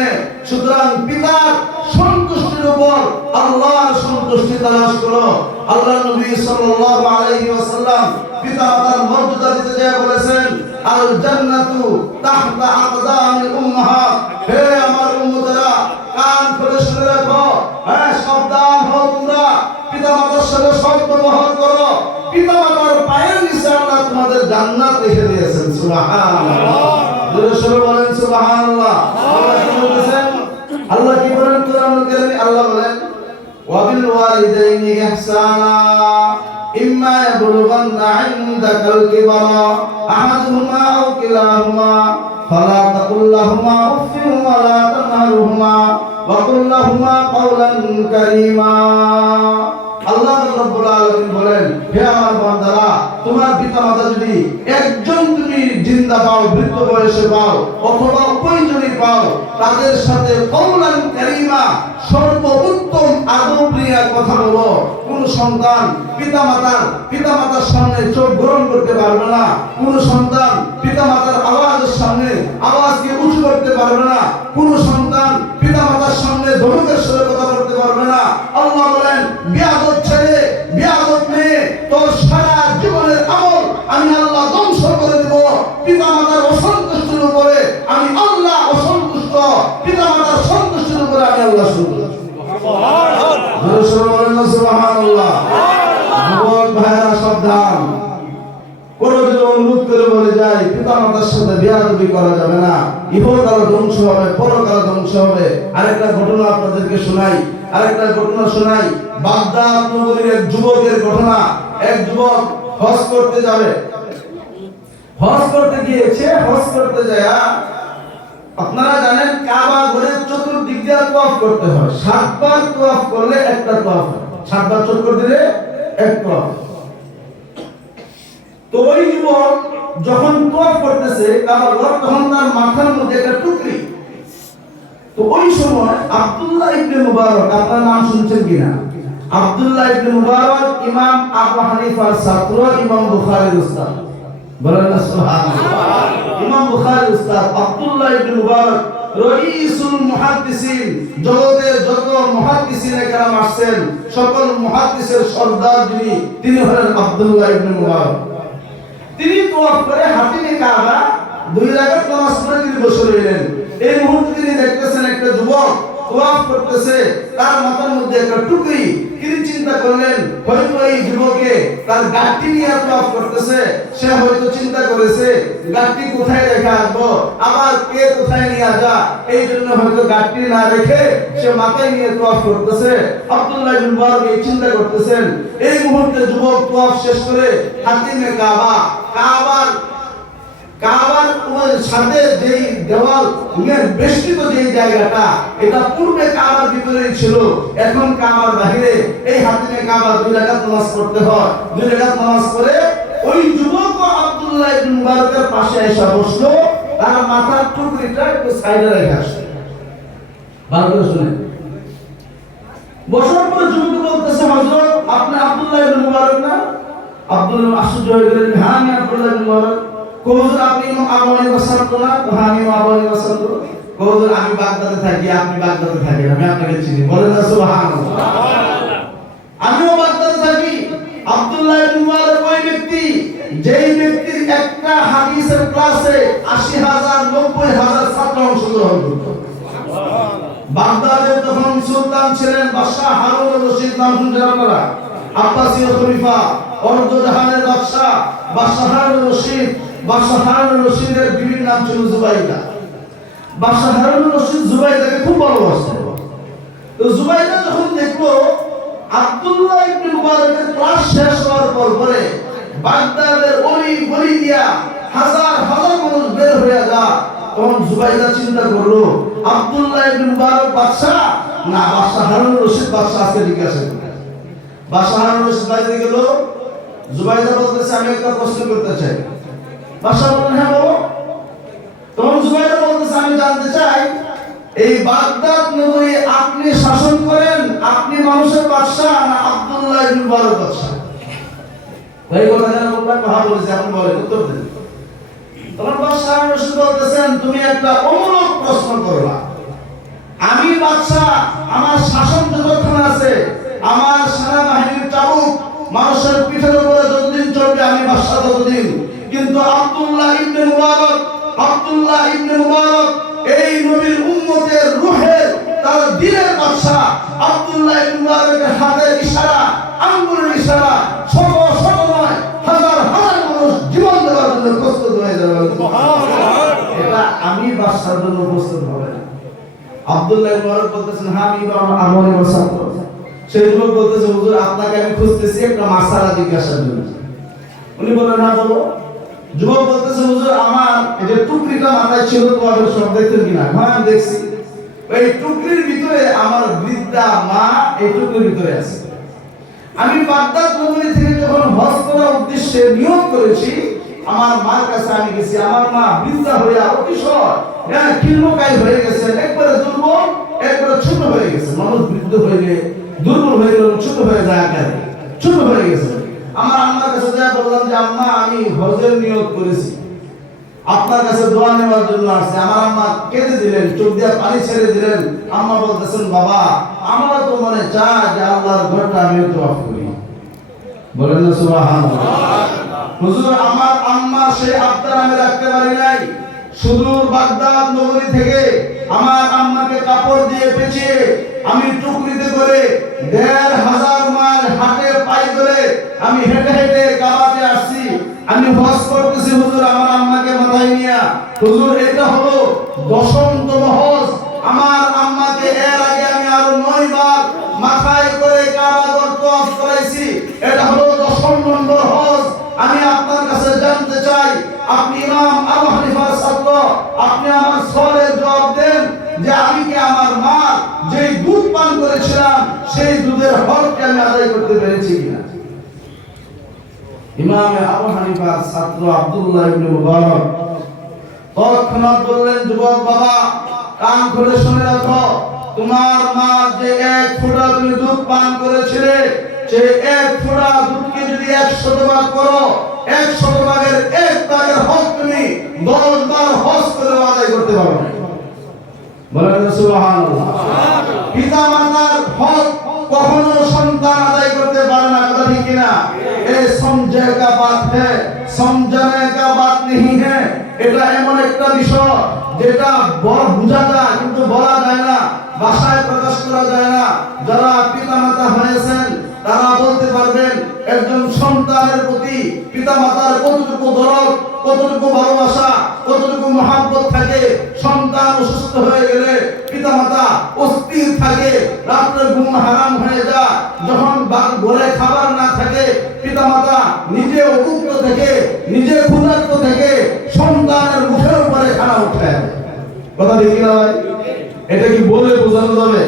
সুতরাং পিতার সন্তুষ্টির উপর আল্লাহর সন্তুষ্টি তালাশ করো। আল্লাহ নবী সাল্লাল্লাহু আলাইহি ওয়াসাল্লাম পিতা-মাতার মর্যাদা দিতে যায় বলেছেন, আল জান্নাতু তাহতা আকদামিল উম্মাহাত। হে আমার উম্মতেরা, কান খুলে শুনে রাখো, হ্যাঁ সাবধান হও তোমরা, পিতা-মাতার সাথে সৎ ব্যবহার করো। পিতা-মাতার পায়ের নিচে আল্লাহ তোমাদের জান্নাত রেখে দিয়েছেন। সুবহানাল্লাহ। জোরে সরে বলেন সুবহানাল্লাহ। আল্লাহ কি বলেছেন? আল্লাহ কি বলেন কোরআনুল কারীমে? আল্লাহ বলেন, ওয়া বিল ওয়ালিদাইনি ইহসানা ইম্মা ইয়াবলুগান্না ইনদাকাল কিবারা আহাদুহুমা আও কিলাহুমা ফালা তাকুল লাহুমা উফফিন ওয়া লা তানহারহুমা ওয়া কুল লাহুমা কাওলান কারীমা। আল্লাহ রাব্বুল আলামিন বলেন, হে আমার বান্দারা, তোমার পিতামাতা যদি একজন তুমি জিন্দা পাও, বৃদ্ধ বয়সে পাও, অথবা উভয়জনই পাও, তাদের সাথে কাওলান কারীমা, সর্বোত্তম আদব নিয়ে কথা বলো। কোন সন্তান পিতামাতার সামনে চোখ গরম করতে পারবে না। কোন সন্তান পিতামাতার আওয়াজের সামনে আওয়াজকে উঁচু করতে পারবে না। কোন সন্তান পিতামাতার সামনে ধমকের সাথে কথা বলতে পারবে না। আল্লাহ বলেন, বিয়াদব ছেলে, বিয়াদব মেয়ে, তোর সারা জীবনের আমল আমি আল্লাহ ধ্বংস করে দেব। পিতামাতার অসন্তুষ্টির উপরে আমি আল্লাহ অসন্তুষ্ট, পিতামাতার সন্তুষ্টির উপরে আমি আল্লাহ সন্তুষ্ট। সুবহানাল্লাহ। যুবক ভাইরা সাবধান, কোন যদি অনুরোধ করে বলে যায় পিতামাতার সাথে বেয়াদবি করা যাবে না, ইহকাল ধ্বংস হবে, পরকাল ধ্বংস হবে। আরেকটা ঘটনা আপনাদেরকে শোনাই, বাগদাদ নগরীর এক যুবকের ঘটনা। এক যুবক হজ করতে যাবে, হজ করতে গিয়েছে। হজ করতে যায়, আপনারা জানেন কাবা ঘরের চতুর্দিক দিয়ে তাওয়াফ করতে হয়। 7 বার তাওয়াফ করলে একটা তাওয়াফ হয়, 7 বার চক্কর দিলে এক তাওয়াফ। তো ওই যুবক যখন তাওয়াফ করতেছে কাবা ঘর, তখন তার মাথার মধ্যে একটা টুকরি। তো ওই সময় আব্দুল্লাহ ইবনে মুবারক, আপনার নাম শুনছেন কিনা? আব্দুল্লাহ ইবনে মুবারক ইমাম আবু হানিফার ছাত্র, ইমাম বুখারীর উস্তাদ। বলেন না সুবহানাল্লাহ। ইমাম বুখারীর উস্তাদ আব্দুল্লাহ ইবনে মুবারক রাইসুল মুহাদ্দিসিন। জগতের যত মুহাদ্দিসিনে কেরাম আসছেন, সকল মুহাদ্দিসের সর্দার যিনি, তিনি হলেন আব্দুল্লাহ ইবনে মুবারক। তিনি তাওয়াফ করে হাতিমে কাবা 2 রাকাত নামাজ পড়ে তিনি বসে রইলেন। এই মুহূর্তে তিনি দেখতেছেন একটা যুবক তাওয়াফ করতেছে, তার মাথার মধ্যে একটা টুকরি। তিনি চিন্তা করলেন, হয়তো এই যুবকে তার গাঁটটি নিয়ে তাওয়াফ করতেছে। সে হয়তো চিন্তা করেছে গাঁটটি কোথায় রেখে আসবো, আবার কে কোথায় নিয়ে আসা, এই জন্য হয়তো গাঁটটি না রেখে সে মাথায় নিয়ে তাওয়াফ করতেছে। আব্দুল্লাহ ইবনে মুবারক এই চিন্তা করতেছেন। এই মুহূর্তে যুবক তাওয়াফ শেষ করে হাতিমে কাবার কাবার সাথে যেই দেওয়াল বেষ্টিত যেই জায়গাটা, এটা পূর্বে কাবার ভিতরে ছিল, এখন কাবার বাহিরে। এই হাতিমে কাবা 2 রাকাত নামাজ পড়তে হয়। 2 রাকাত নামাজ পড়ে ওই যুবক আব্দুল্লাহ ইবনে মুবারকের পাশে এসে বসলো, তার মাথার টুকরিটা একটু সাইডে রেখে আসছে। ভালো করে শুনেন। বসার পরে যুবক বলতেছে, হযরত আপনি আব্দুল্লাহ ইবনে মুবারক না? আব্দুল্লাহ আশ্চর্য হয়ে গেলেন, হ্যাঁ আমি আব্দুল্লাহ ইবনে মুবারক। হুজুর আপনি ইমাম আবু হানিফা ছাত্র না? হ্যাঁ আমি আবু হানিফা ছাত্র। হুজুর আমি বাগদাদে থাকি, আপনি বাগদাদে থাকেন, আমি আপনাকে চিনি। বলেন না সুবহানাল্লাহ। আমিও বাগদাদে থাকি। আব্দুল্লাহ ইবনে মুবারক ওই ব্যক্তি যেই ব্যক্তির একটা হাদিসের ক্লাসে ৮০,০০০ ৯০,০০০ ছাত্র অংশগ্রহণ করত। বাগদাদের তখন সুলতান ছিলেন বাদশা হারুন রশিদ, নাম শুনছেন আপনারা? আব্বাসীয় খলিফা, অর্ধজাহানের বাদশা বাদশা হারুন রশিদ। বাদশা হারুন রশিদের বিবির নাম ছিল জুবাইদা। বাদশা হারুন রশিদ জুবাইদাকে খুব ভালোবাসতেন। তো জুবাইদা যখন দেখলো আব্দুল্লাহ ইবনে মুবারকের ক্লাস শেষ হওয়ার পরে বাগদাদের অলি গলি দিয়া হাজার হাজার মানুষ বের হয়ে যায়, তখন জুবাইদা চিন্তা করলো আব্দুল্লাহ ইবনে মুবারক বাদশা না বাদশা হারুন রশিদ বাদশা আজকে জিজ্ঞাসা করবে। বাদশা হারুন রশিদ বাইরে গেল। জুবাইদা বলতেছে, আমি একটা প্রশ্ন করতে চাই। বাদশা বললেন, হ্যাঁ বলো। তখন জুবাইদা বলতেছে, আমি জানতে চাই এই বাগদাদ নগরী আপনি শাসন করেন, আপনি মানুষের বাদশা না আব্দুল্লাহ ইবনে মুবারক বাদশা? এই কথা জানা বললাম, কথা বলেছে, আপনি বলেন, উত্তর দেন। তখন বাদশা রশিদ বলতেছেন, তুমি একটা অমূলক প্রশ্ন করলা। আমি বাদশা, আমার শাসন যতক্ষণ আছে, আমার সেনাবাহিনীর চাবুক মানুষের পিঠের উপরে যতদিন চলবে আমি বাদশা ততদিন। কিন্তু আব্দুল্লাহ ইবনে মুবারক, আব্দুল্লাহ ইবনে মুবারক এই নবীর উম্মতের রূহের, তার দিলের বাদশা। আব্দুল্লাহ ইবনে মুবারকের হাতের ইশারা, আঙ্গুলের ইশারা, শত শত নয় হাজার হাজার মানুষ জীবন দেওয়ার জন্য প্রস্তুত হয়ে যাবে। এটা আমি বাদশার জন্য প্রস্তুত হবে না। আব্দুল্লাহ ইবনে মুবারক বলতেছেন, হ্যাঁ আমি আমার ছাত্র। সেই যুবক বলতেছে, হুজুর আপনাকে আমি খুঁজতেছি একটা মাসালা জিজ্ঞাসার জন্য। উনি বললেন, হ্যাঁ বলো। যুবক বলতেছে, হুজুর আমার এই যে টুকরিটা মাথায় ছিল, তোমাদের সব দেখতেন কিনা? হ্যাঁ আমি দেখছি। এই টুকরির ভিতরে আমার বৃদ্ধা মা এই টুকরির ভিতরে আছে। আমি বাগদাদ নগরী থেকে যখন হজ করার উদ্দেশ্যে নিয়োগ করেছি, আমার মার কাছে আমি গেছি। আমার মা বৃদ্ধা হয়ে অতিশয় ক্ষীণকায় হয়ে গেছে, একবারে দুর্বল, একবারে ছোট হয়ে গেছে। মানুষ বৃদ্ধ হয়ে গেলে দুর্বল হয়ে গেল, ছোট হয়ে যায়, আকারে ছোট হয়ে গেছে। আমার আম্মার কাছে যা বললাম যে আম্মা আমি হজের নিয়ত করেছি, আপনার কাছে দোয়া নেওয়ার জন্য আসছে। আমার আম্মা কেঁদে দিলেন, চোখ দিয়ে পানি ছেড়ে দিলেন। আম্মা বলতেছেন, বাবা আমার তো মনে চায় যে আল্লাহর ঘরটা আমি তওয়াফ করি। বলেন না সুবহানাল্লাহ। হুজুর আমার আম্মা সেই আবদার আমি রাখতে পারি নাই। সুদূর বাগদাদ নগরী থেকে আমার আম্মাকে কাপড় দিয়ে পেঁচিয়ে আমি টুকরিতে করে ১৫০০ মাইল হাটে পাই করে আমি হেঁটে হেঁটে কাবাতে আসছি। আমি হজ করতেছি হুজুর আমার আম্মাকে মাথায় নিয়ে। হুজুর এটা হলো ১০ম হজ। আমার আম্মাকে এর আগে আমি আরো ৯ বার মাথায় করে কাবা ঘর তওয়াফ করাইছি। এটা হলো ১০ম নম্বর হজ। আমি আপনার কাছে জানতে চাই, আপনি ইমাম আবু হানিফার ছাত্র, আপনি আমার সওয়ালের জবাব দেন যে আমি কি আমার মা যেই দুধ পান করেছিলাম সেই দুধের হককে আমি আদায় করতে পেরেছি কিনা? ইমাম আবু হানিফার ছাত্র আব্দুল্লাহ ইবনে মুবারক তৎক্ষণাৎ বললেন, যুবক বাবা কান খুলে শুনে রাখো, তোমার মা যে ১ ফোঁটা তুমি দুধ পান করেছিলে, সেই ১ ফোঁটা দুধকে যদি ১০০ ভাগ করো, ১০০ ভাগের ১ ভাগের হক তুমি ১০ বার হজ করে আদায় করতে পারবে। বলেন সুবহানাল্লাহ। পিতা মাতার হক কখনো সন্তান আদায় করতে পারে না, কথা ঠিক কিনা? এই সমঝে কা বাত হ্যায়, সমঝানে কা বাত নেহি হ্যায়। এটা এমন একটা বিষয় যেটা বড় বোঝা যায় কিন্তু বলা যায় না, ভাষায় প্রকাশ করা যায় না। যারা পিতামাতা হয়েছেন তারা বলতে পারবেন একজন সন্তানের প্রতি পিতামাতার কতটুকু দরদ, কতটুকু ভালোবাসা, কতটুকু মহব্বত থাকে। সন্তান অসুস্থ হয়ে গেলে পিতামাতা অস্থির থাকে, রাত্রে ঘুম হারাম হয়ে যায়, যখন ঘরে খাবার না থাকে, পিতামাতা নিজে অভুক্ত থেকে, নিজে ক্ষুধার্ত থেকে সন্তানের মুখের উপরে খানা উঠে। কথা দেখি না ভাই? এটা কি বলে বোঝানো যাবে?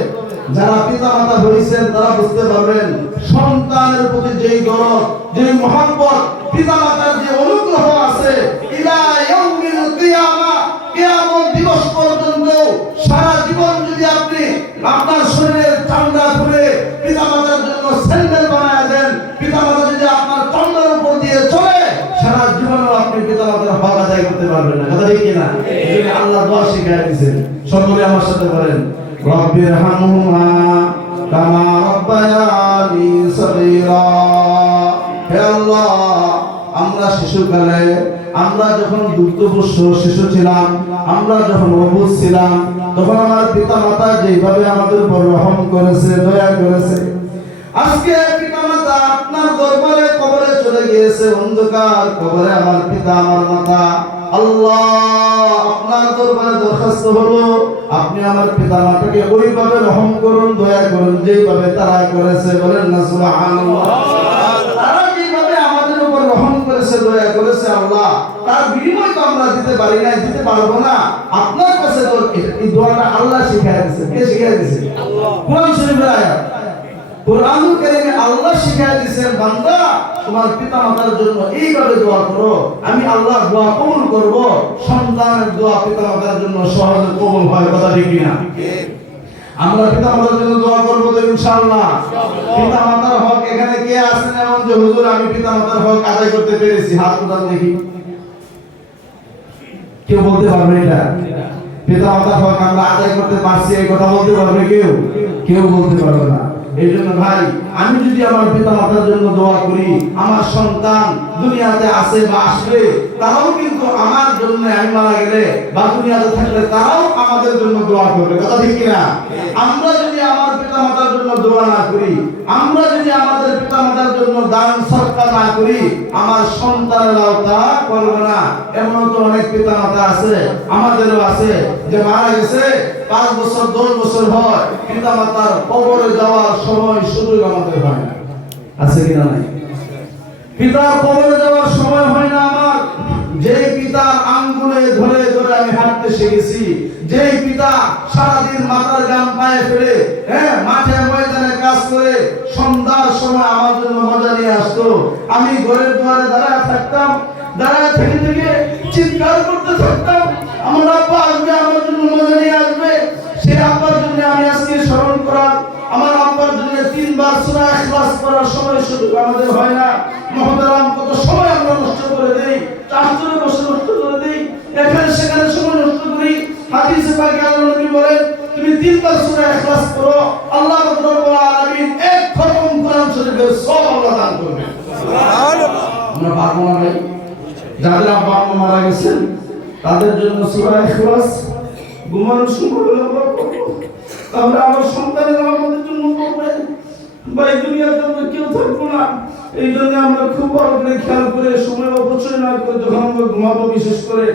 যারা পিতামাতা হয়েছেন তারা বুঝতে পারবেন সন্তানের প্রতি যেই দরদ, যেই মহব্বত, পিতামাতার যে অনুগ্রহ আছে, ইলা ইয়াউমিল কিয়ামা, কিয়ামত দিবস পর্যন্ত সারা জীবন যদি আপনি আপনার শরীরের চামড়া খুলে পিতামাতার জন্য স্যান্ডেল বানায় দেন, পিতামাতা যদি আপনার চামড়ার উপর দিয়ে চলে, সারা জীবনও আপনি পিতামাতার হক আদায় করতে পারবেন না। কথা ঠিক কিনা? এজন্য আল্লাহ দোয়া শিখিয়ে দিয়েছেন। সকলে আমার সাথে বলেন, রব্বিরহামহুমা কামা রাব্বায়ানি সগীরা। হে আল্লাহ, আমরা শিশুকালে, আমরা যখন দুগ্ধপোষ্য শিশু ছিলাম, আমরা যখন অবুঝ ছিলাম, তখন আমার পিতামাতা যেভাবে আমাদের উপর রহম করেছে, দয়া করেছে, আজকে পিতামাতা আপনার দরবারে কবরে চলে গিয়েছে, অন্ধকার কবরে আমার পিতা আমার মাতা। আল্লাহ, আপনার দরবারে দরখাস্ত হলো, আপনি আমার পিতামাতাকে ওইভাবে রহম করুন, দয়া করুন যেভাবে তারা করেছে। বলেন না সুবহানাল্লাহ। তারা যেভাবে আমাদের উপর রহম করেছে, দয়া করেছে, আল্লাহ তার বিনিময় তো আমরা দিতে পারি না, দিতে পারবো না। আপনার কাছে তো এই দোয়াটা আল্লাহ শিখিয়ে দিয়েছে। কে শিখিয়ে দিয়েছে? আল্লাহ। কোরআন শরীফের আয়াত, কোরআনুল কারীমে আল্লাহ শিখিয়ে দিয়েছেন, বান্দা তোমার পিতামাতার জন্য এইভাবে দোয়া করো, আমি আল্লাহ দোয়া কবুল করব। সন্তানের দোয়া পিতামাতার জন্য সহজে কবুল হয়। কথা ঠিক কিনা? আমরা পিতামাতার জন্য দোয়া করব তো ইনশাআল্লাহ। পিতামাতার হক এখানে কে আছেন এমন যে হুজুর আমি পিতামাতার হক আদায় করতে পেরেছি? হাত উঠান দেখি। কেউ বলতে পারবে এটা? পিতামাতার হক আমরা আদায় করতে পারছি, এই কথা বলতে পারবে কেউ? কেউ বলতে পারবে না। এই জন্য ভাই, আমি যদি আমার পিতামাতার জন্য দোয়া করি, আমার সন্তান দুনিয়াতে আসে বা আসবে, তারাও কিন্তু আমার জন্য, আমি মারা গেলে বা দুনিয়াতে থাকলে তারাও আমাদের জন্য দোয়া করবে। কথা ঠিক কিনা? আমরা যদি আমার পিতামাতার জন্য দোয়া না করি, আমরা যদি আমাদের পিতামাতার জন্য দান সদকা না করি, আমার সন্তানেরাও তা করবে না। এমন তো অনেক পিতামাতা আছে, আমাদেরও আছে, যে মারা গেছে 5 বছর 10 বছর হয়, পিতামাতার কবরে যাওয়ার সময় সুযোগ আমাদের হয় না। আছে কিনা? নাই। পিতার কবরে যাওয়ার সময় হয় না আমার। যেই পিতার আঙ্গুলে ধরে ধরে আমি হাঁটতে শিখেছি, যেই পিতা সারাদিন মাথার গাম পায়ে ফেলে মাঠে ময়দানে কাজ করে সন্ধ্যার সময় আমার জন্য মজা নিয়ে আসতো, আমি ঘরের দুয়ারে দাঁড়ায় থাকতাম, দাঁড়ায় থেকে থেকে চিৎকার করতে থাকতাম, আমার আব্বা আসবে, আমার জন্য মজা নিয়ে আসবে। সেই আব্বার জন্য আমি আজকে স্মরণ করার, আমার আব্বার জন্য 3 বার সূরা ইখলাস পড়ার সময় সুযোগ আমাদের হয় না। মহতারাম, কত সময় আমরা নষ্ট করে দেই, চারজনে বসে নষ্ট করে দেই, এখানে সেখানে সময় নষ্ট করি। হাদিসে পাকে আল্লাহ নবী বলেন, তুমি 3 বার সূরা ইখলাস পড়ো, আল্লাহ রব্বুল আলামিন এক খতম কোরআন শরীফের সব আল্লাহ দান করবে। সুবহানাল্লাহ। আমরা পারবো না ভাই? যাদের আব্বা আম্মা মারা গেছেন তাদের জন্য সূরা ইখলাস ঘুমানোর সময় আমরা পড়বো, তাহলে আমার সন্তানেরা আমাদের জন্য পড়বে। ভাই, দুনিয়াতে আমরা কেউ থাকবো না, এই জন্য আমরা খুব ভালো করে খেয়াল করে সময় অপচয় না করে যখন আমরা ঘুমাবো, বিশেষ করে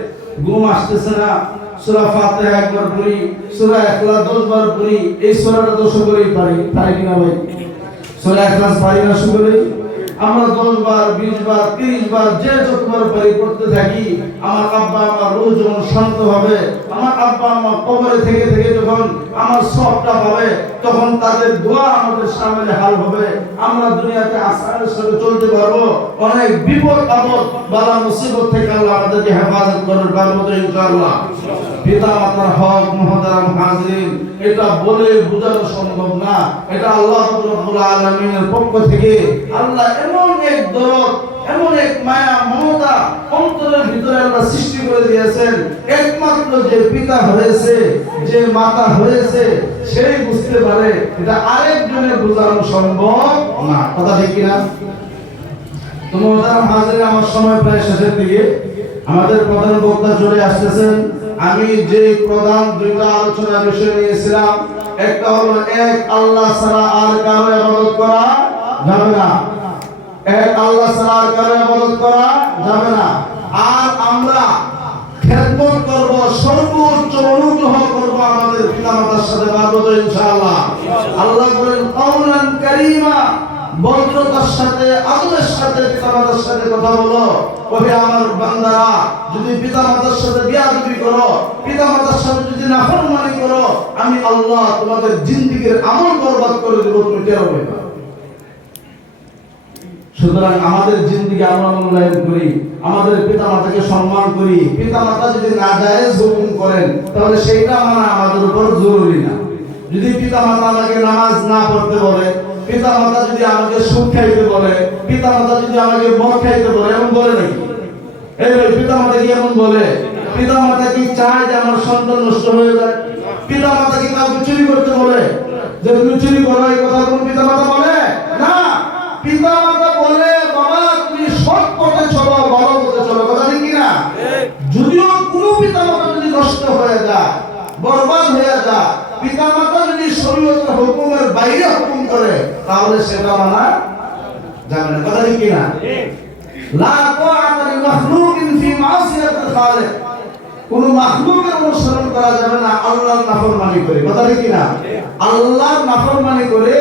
ঘুম আসতেছে না, সূরা ফাতিহা একবার পড়ি, সূরা ইখলাস 10 বার পড়ি। এই সূরাটা 10 করেই পারি কিনা ভাই? সূরা ইখলাস পারি না সকলেই? আমরা 10 বার 20 বার 30 বার যে যতবার পারি পড়তে থাকি। আমার আব্বা আম্মা রোজ যখন শান্ত হবে, আমার আব্বা আম্মা কবরে থেকে থেকে যখন আমার সবটা পাবে, তখন তাদের দোয়া আমাদের সামনে হাল হবে, আমরা দুনিয়াতে আসানের সাথে চলতে পারবো। অনেক বিপদ আপদ বালা মুসিবত থেকে আল্লাহ আমাদেরকে হেফাজত করবে পারবো তো ইনশাআল্লাহ। পিতা মাতার হক মুহতারাম হাজিরিন, এটা বলে বোঝানো সম্ভব না। এটা আল্লাহ রাব্বুল আলামিনের পক্ষ থেকে আল্লাহ এমন এক দরদ, এমন এক মায়া মমতা অন্তরের ভিতরে আল্লাহ সৃষ্টি করে দিয়েছেন। একমাত্র যে পিতা হয়েছে, যে মাতা হয়েছে, সেই বুঝতে পারে, এটা আরেকজনের বোঝানো সম্ভব না। কথা ঠিক কিনা? তো মুহতারাম হাজিরিন, আমার সময় প্রায় শেষের দিকে, আমাদের প্রধান বক্তা চলে আসতেছেন। আমি যে প্রধান 2টা আলোচনার বিষয় নিয়েছিলাম, একটা হলো এক আল্লাহ ছাড়া আর কারো ইবাদত করা যাবে না, এক আল্লাহ ছাড়া আর কারো ইবাদত করা যাবে না। আর আমরা খেদমত করব, সর্বোচ্চ অনুগ্রহ করব আমাদের পিতামাতার সাথে পারবো তো ইনশাআল্লাহ। আল্লাহ বলেন কাউলান কারীমা, ভদ্রতার সাথে আদরের সাথে পিতামাতার সাথে কথা বলো। ওহে আমার বান্দারা, যদি পিতামাতার সাথে বেয়াদবি করো, পিতামাতার সাথে যদি নাফরমানি করো, আমি আল্লাহ তোমাদের জিন্দেগীর আমল বরবাদ করে দেব, তুমি টের পাবে না। সুতরাং আমাদের জিন্দেগি আমরা মূল্যায়ন করি, আমাদের পিতামাতাকে সম্মান করি। পিতামাতা যদি নাজায়েজ হুকুম করেন তাহলে সেইটা মানা আমাদের উপর জরুরি না। যদি পিতামাতা আমাকে নামাজ না পড়তে বলে, পিতামাতা যদি আমাকে সুদ খাইতে বলে, পিতামাতা যদি আমাকে মদ খাইতে বলে, এমন বলে নাকি? এই পিতামাতা কি এমন বলে? পিতামাতা কি চায় যে আমার সন্তান নষ্ট হয়ে যায়? পিতামাতা কি কাউকে চুরি করতে বলে যে তুমি চুরি করো? এই কথা কোন পিতামাতা বলে না। পিতামাতা বলে বাবা তুমি সৎ পথে চলো, ভালো পথে চলো, কথা ঠিক কিনা? যদিও কোনো পিতামাতা যদি নষ্ট হয়ে যায়, বরবাদ হয়ে যায়, পিতামাতা যদি শরীয়তের হুকুমের বাইরে হুকুম করে, তাহলে সেটা মানা যাবে না, কথা ঠিক কিনা? লা তাআতা লিমাখলুকিন ফি মাসিয়াতিল খালিক, কোন মাখলুকের অনুসরণ করা যাবে না আল্লাহর নাফরমানি করে, কথা ঠিক কিনা? আল্লাহর নাফরমানি করে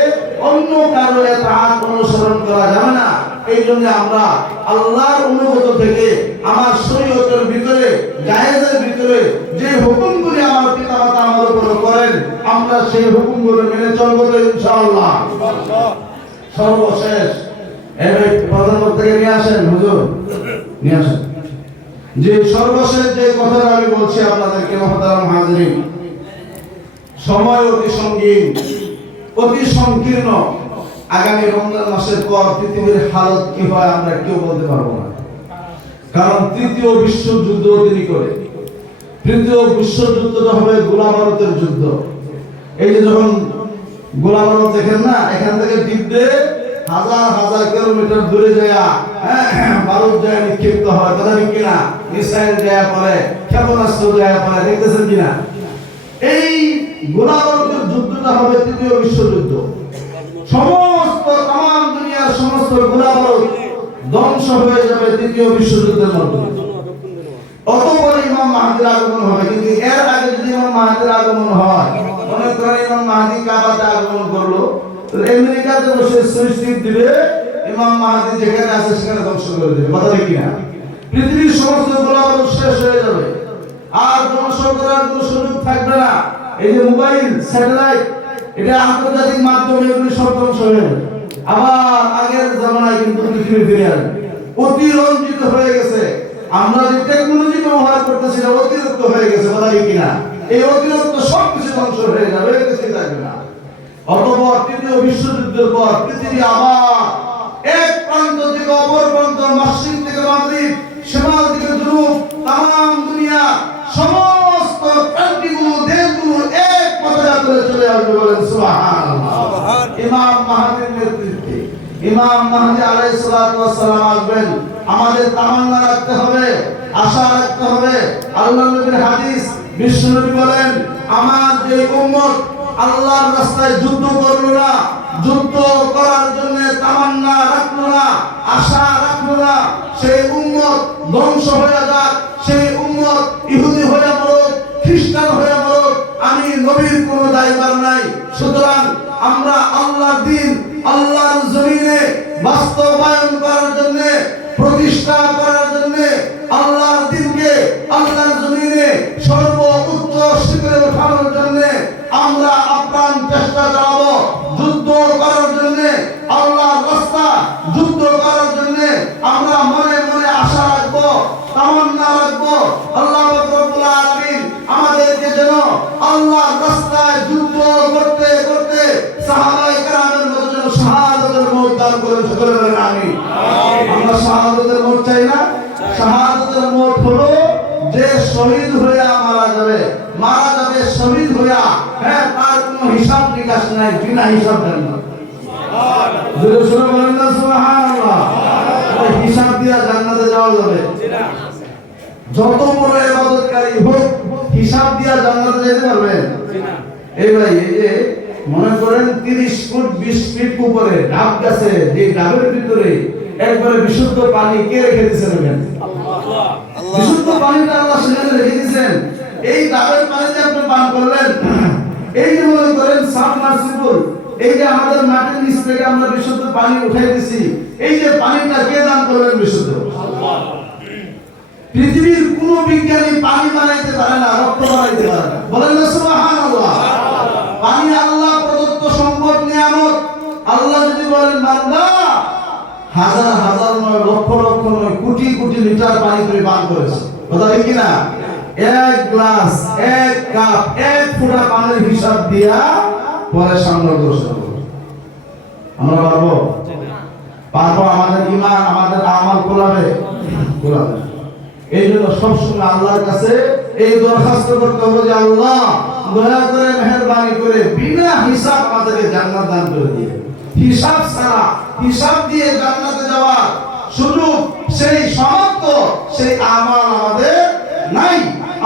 অন্য কারো ইতাআত অনুসরণ করা যাবে না। এই জন্য আমরা আল্লাহর অনুগত থেকে আমার শরীয়তের ভিতরে, জায়েজের ভিতরে যে হুকুমগুলি আমার পিতামাতা আমার উপর করেন, আমরা সেই হুকুমগুলো মেনে চলবো তো ইনশাআল্লাহ। সর্বশেষ এবারে প্রধানমন্ত্রীকে নিয়ে আসেন, হুজুর নিয়ে আসেন। যে সর্বশেষ যে কথাটা আমি বলছি আপনাদেরকে, মুহতারাম হাজিরিন, সময় অতি সঙ্গীন, অতি সংকীর্ণ। আগামী রমজান মাসের পর পৃথিবীর হালত কি হয় আমরা কেউ বলতে পারবো না, কারণ তৃতীয় বিশ্বযুদ্ধ তিনি করে। তৃতীয় বিশ্বযুদ্ধটা হবে গোলা বারুদের যুদ্ধ। এই যে যখন গোলা বারুদ দেখেন না, এখান থেকে টিপতে হাজার হাজার কিলোমিটার দূরে যায় বারুদ যায় নিক্ষিপ্ত হয়, কথা ঠিক কিনা? মিসাইল যায় পরে, ক্ষেপণাস্ত্র যায় পরে, দেখতেছেন কিনা? এই গোলা বারুদের যুদ্ধটা হবে তৃতীয় বিশ্বযুদ্ধ। সমস্ত তাম দুনিয়ার সমস্ত গোলা বারুদ ধ্বংস হয়ে যাবে তৃতীয় বিশ্বযুদ্ধের মাধ্যমে। অতঃপর ইমাম মাহদীর আগমন হবে। কিন্তু এর আগে যদি ইমাম মাহদীর আগমন হয়, মনে করেন ইমাম মাহদী কাবাতে আগমন করলো, আমেরিকাতে বসে সুইচ দিবে, ইমাম মাহদী যেখানে আছে সেখানে ধ্বংস করে দেবে, কথা ঠিক কিনা? পৃথিবীর সমস্ত গোলা বারুদ শেষ হয়ে যাবে, আর ধ্বংস করার কোনো সুযোগ থাকবে না। এই যে মোবাইল, স্যাটেলাইট, এটা আন্তর্জাতিক মাধ্যমে এগুলি সব ধ্বংস হয়ে যাবে। আবার আগের জামানায় কিন্তু পৃথিবী ফিরে আসবে। অতিরঞ্জিত হয়ে গেছে, আমরা যে টেকনোলজি ব্যবহার করতেছি না অতিরিক্ত হয়ে গেছে, কথা ঠিক কিনা? এই অতিরিক্ত সবকিছু ধ্বংস হয়ে যাবে, কিছু থাকবে না। অতঃপর তৃতীয় বিশ্বযুদ্ধের পর পৃথিবী আবার এক প্রান্ত থেকে অপর প্রান্ত, মাশরিক থেকে মাগরিব, শিমাল থেকে জুনুব, তাম দুনিয়া সমস্ত কান্ট্রিগুলো, দেশগুলো এক পথযাত্রায় চলে আসবে, বলেন সুবহানাল্লাহ। ইমাম মাহদীর নেতৃত্বে ইমাম মাহদী আলাইহিস সালাতু ওয়াস সালাম আসবেন। আমাদের তামান্না রাখতে হবে, আশা রাখতে হবে। আল্লাহর নবীর হাদিস, বিশ্বনবী বলেন, আমার যে উম্মত আল্লাহর রাস্তায় যুদ্ধ করলো না, যুদ্ধ করার জন্য তামান্না রাখলো না, আশা রাখলো না, সেই উম্মত ধ্বংস হয়ে যাক, সেই উম্মত ইহুদি হয়ে মরুক, খ্রিস্টান হয়ে মরুক, আমি নবীর কোনো দায়ভার নাই। সুতরাং আমরা আল্লাহর দ্বীন আল্লাহর জমিনে বাস্তবায়ন করার জন্য, প্রতিষ্ঠা করার জন্য, আল্লাহর দ্বীনকে আল্লাহর জমিনে সর্বোচ্চ শিখরে ওঠানোর জন্য আমরা আপ্রাণ চেষ্টা চালাবো। যুদ্ধ করার জন্য, আল্লাহর রাস্তা যুদ্ধ করার জন্য আমরা মনে মনে আশা রাখবো, তামান্না রাখবো। আল্লাহ রাব্বুল আলামিন আমাদেরকে যেন আল্লাহর রাস্তায় যুদ্ধ করতে করতে সাহাবায়ে কেরামের মতো যেন শাহাদাতের মওত দান করেন, সকলে বলেন আমিন। আমরা শাহাদাতের মওত চাই না? শাহাদাতের মওত হলো যে শহীদ হয়ে মারা যাবে, মারা যাবে শহীদ হয়ে, তার কোনো হিসাব নিকাশ নাই, বিনা হিসাব জান্নাত। জোরে জোরে বলেন না সুবহানাল্লাহ। হিসাব দিয়া জান্নাতে যাওয়া যাবে? যত বড় ইবাদতকারী হোক, হিসাব দিয়া জান্নাতে যেতে পারবেন? এই ভাই, এই যে মনে করেন 30 ফুট 20 ফিট উপরে ডাব গাছে, যে ডাবের ভিতরে একবারে বিশুদ্ধ পানি কে রেখে দিয়েছেন? আল্লাহ। বিশুদ্ধ পানিটা আল্লাহ সেখানে রেখে দিয়েছেন। এই ডাবের পানি যে আপনি পান করলেন, সাবমার্সিবল, এই যে আমাদের মাটির নিচ থেকে আমরা বিশুদ্ধ পানি উঠাই দিছি, এই যে পানিটা কে দান করলেন? বিশুদ্ধ আল্লাহ। পৃথিবীর কোন বিজ্ঞানী পানি বানাইতে পারে না, রক্ত বানাইতে পারে না। বলেন না সুবহানাল্লাহ। পানি আল্লাহ প্রদত্ত সম্পদ, নিয়ামত। আল্লাহ যদি বলেন বান্দা হাজার হাজার নয়, লক্ষ লক্ষ নয়, কোটি কোটি লিটার পানি তুমি পান করেছো, কথা ঠিক কি না? এক গ্লাস, এক কাপ, এক ফোঁটা পানির হিসাব দিয়া পরে সামনে দর্শন করব। আমরা পারবো? পারবো? আমাদের ঈমান, আমাদের আমল কোলাবে? কোলাবে। এই জন্য সবসময় আল্লাহর কাছে এই দরখাস্ত করতে হবে যে আল্লাহ দয়া করে মেহেরবানি করে বিনা হিসাব আমাদেরকে জান্নাত দান করে দিয়ে। হিসাব ছাড়া, হিসাব দিয়ে জান্নাতে যাওয়ার সুযোগ, সেই সামর্থ্য, সেই আমল আমাদের নাই।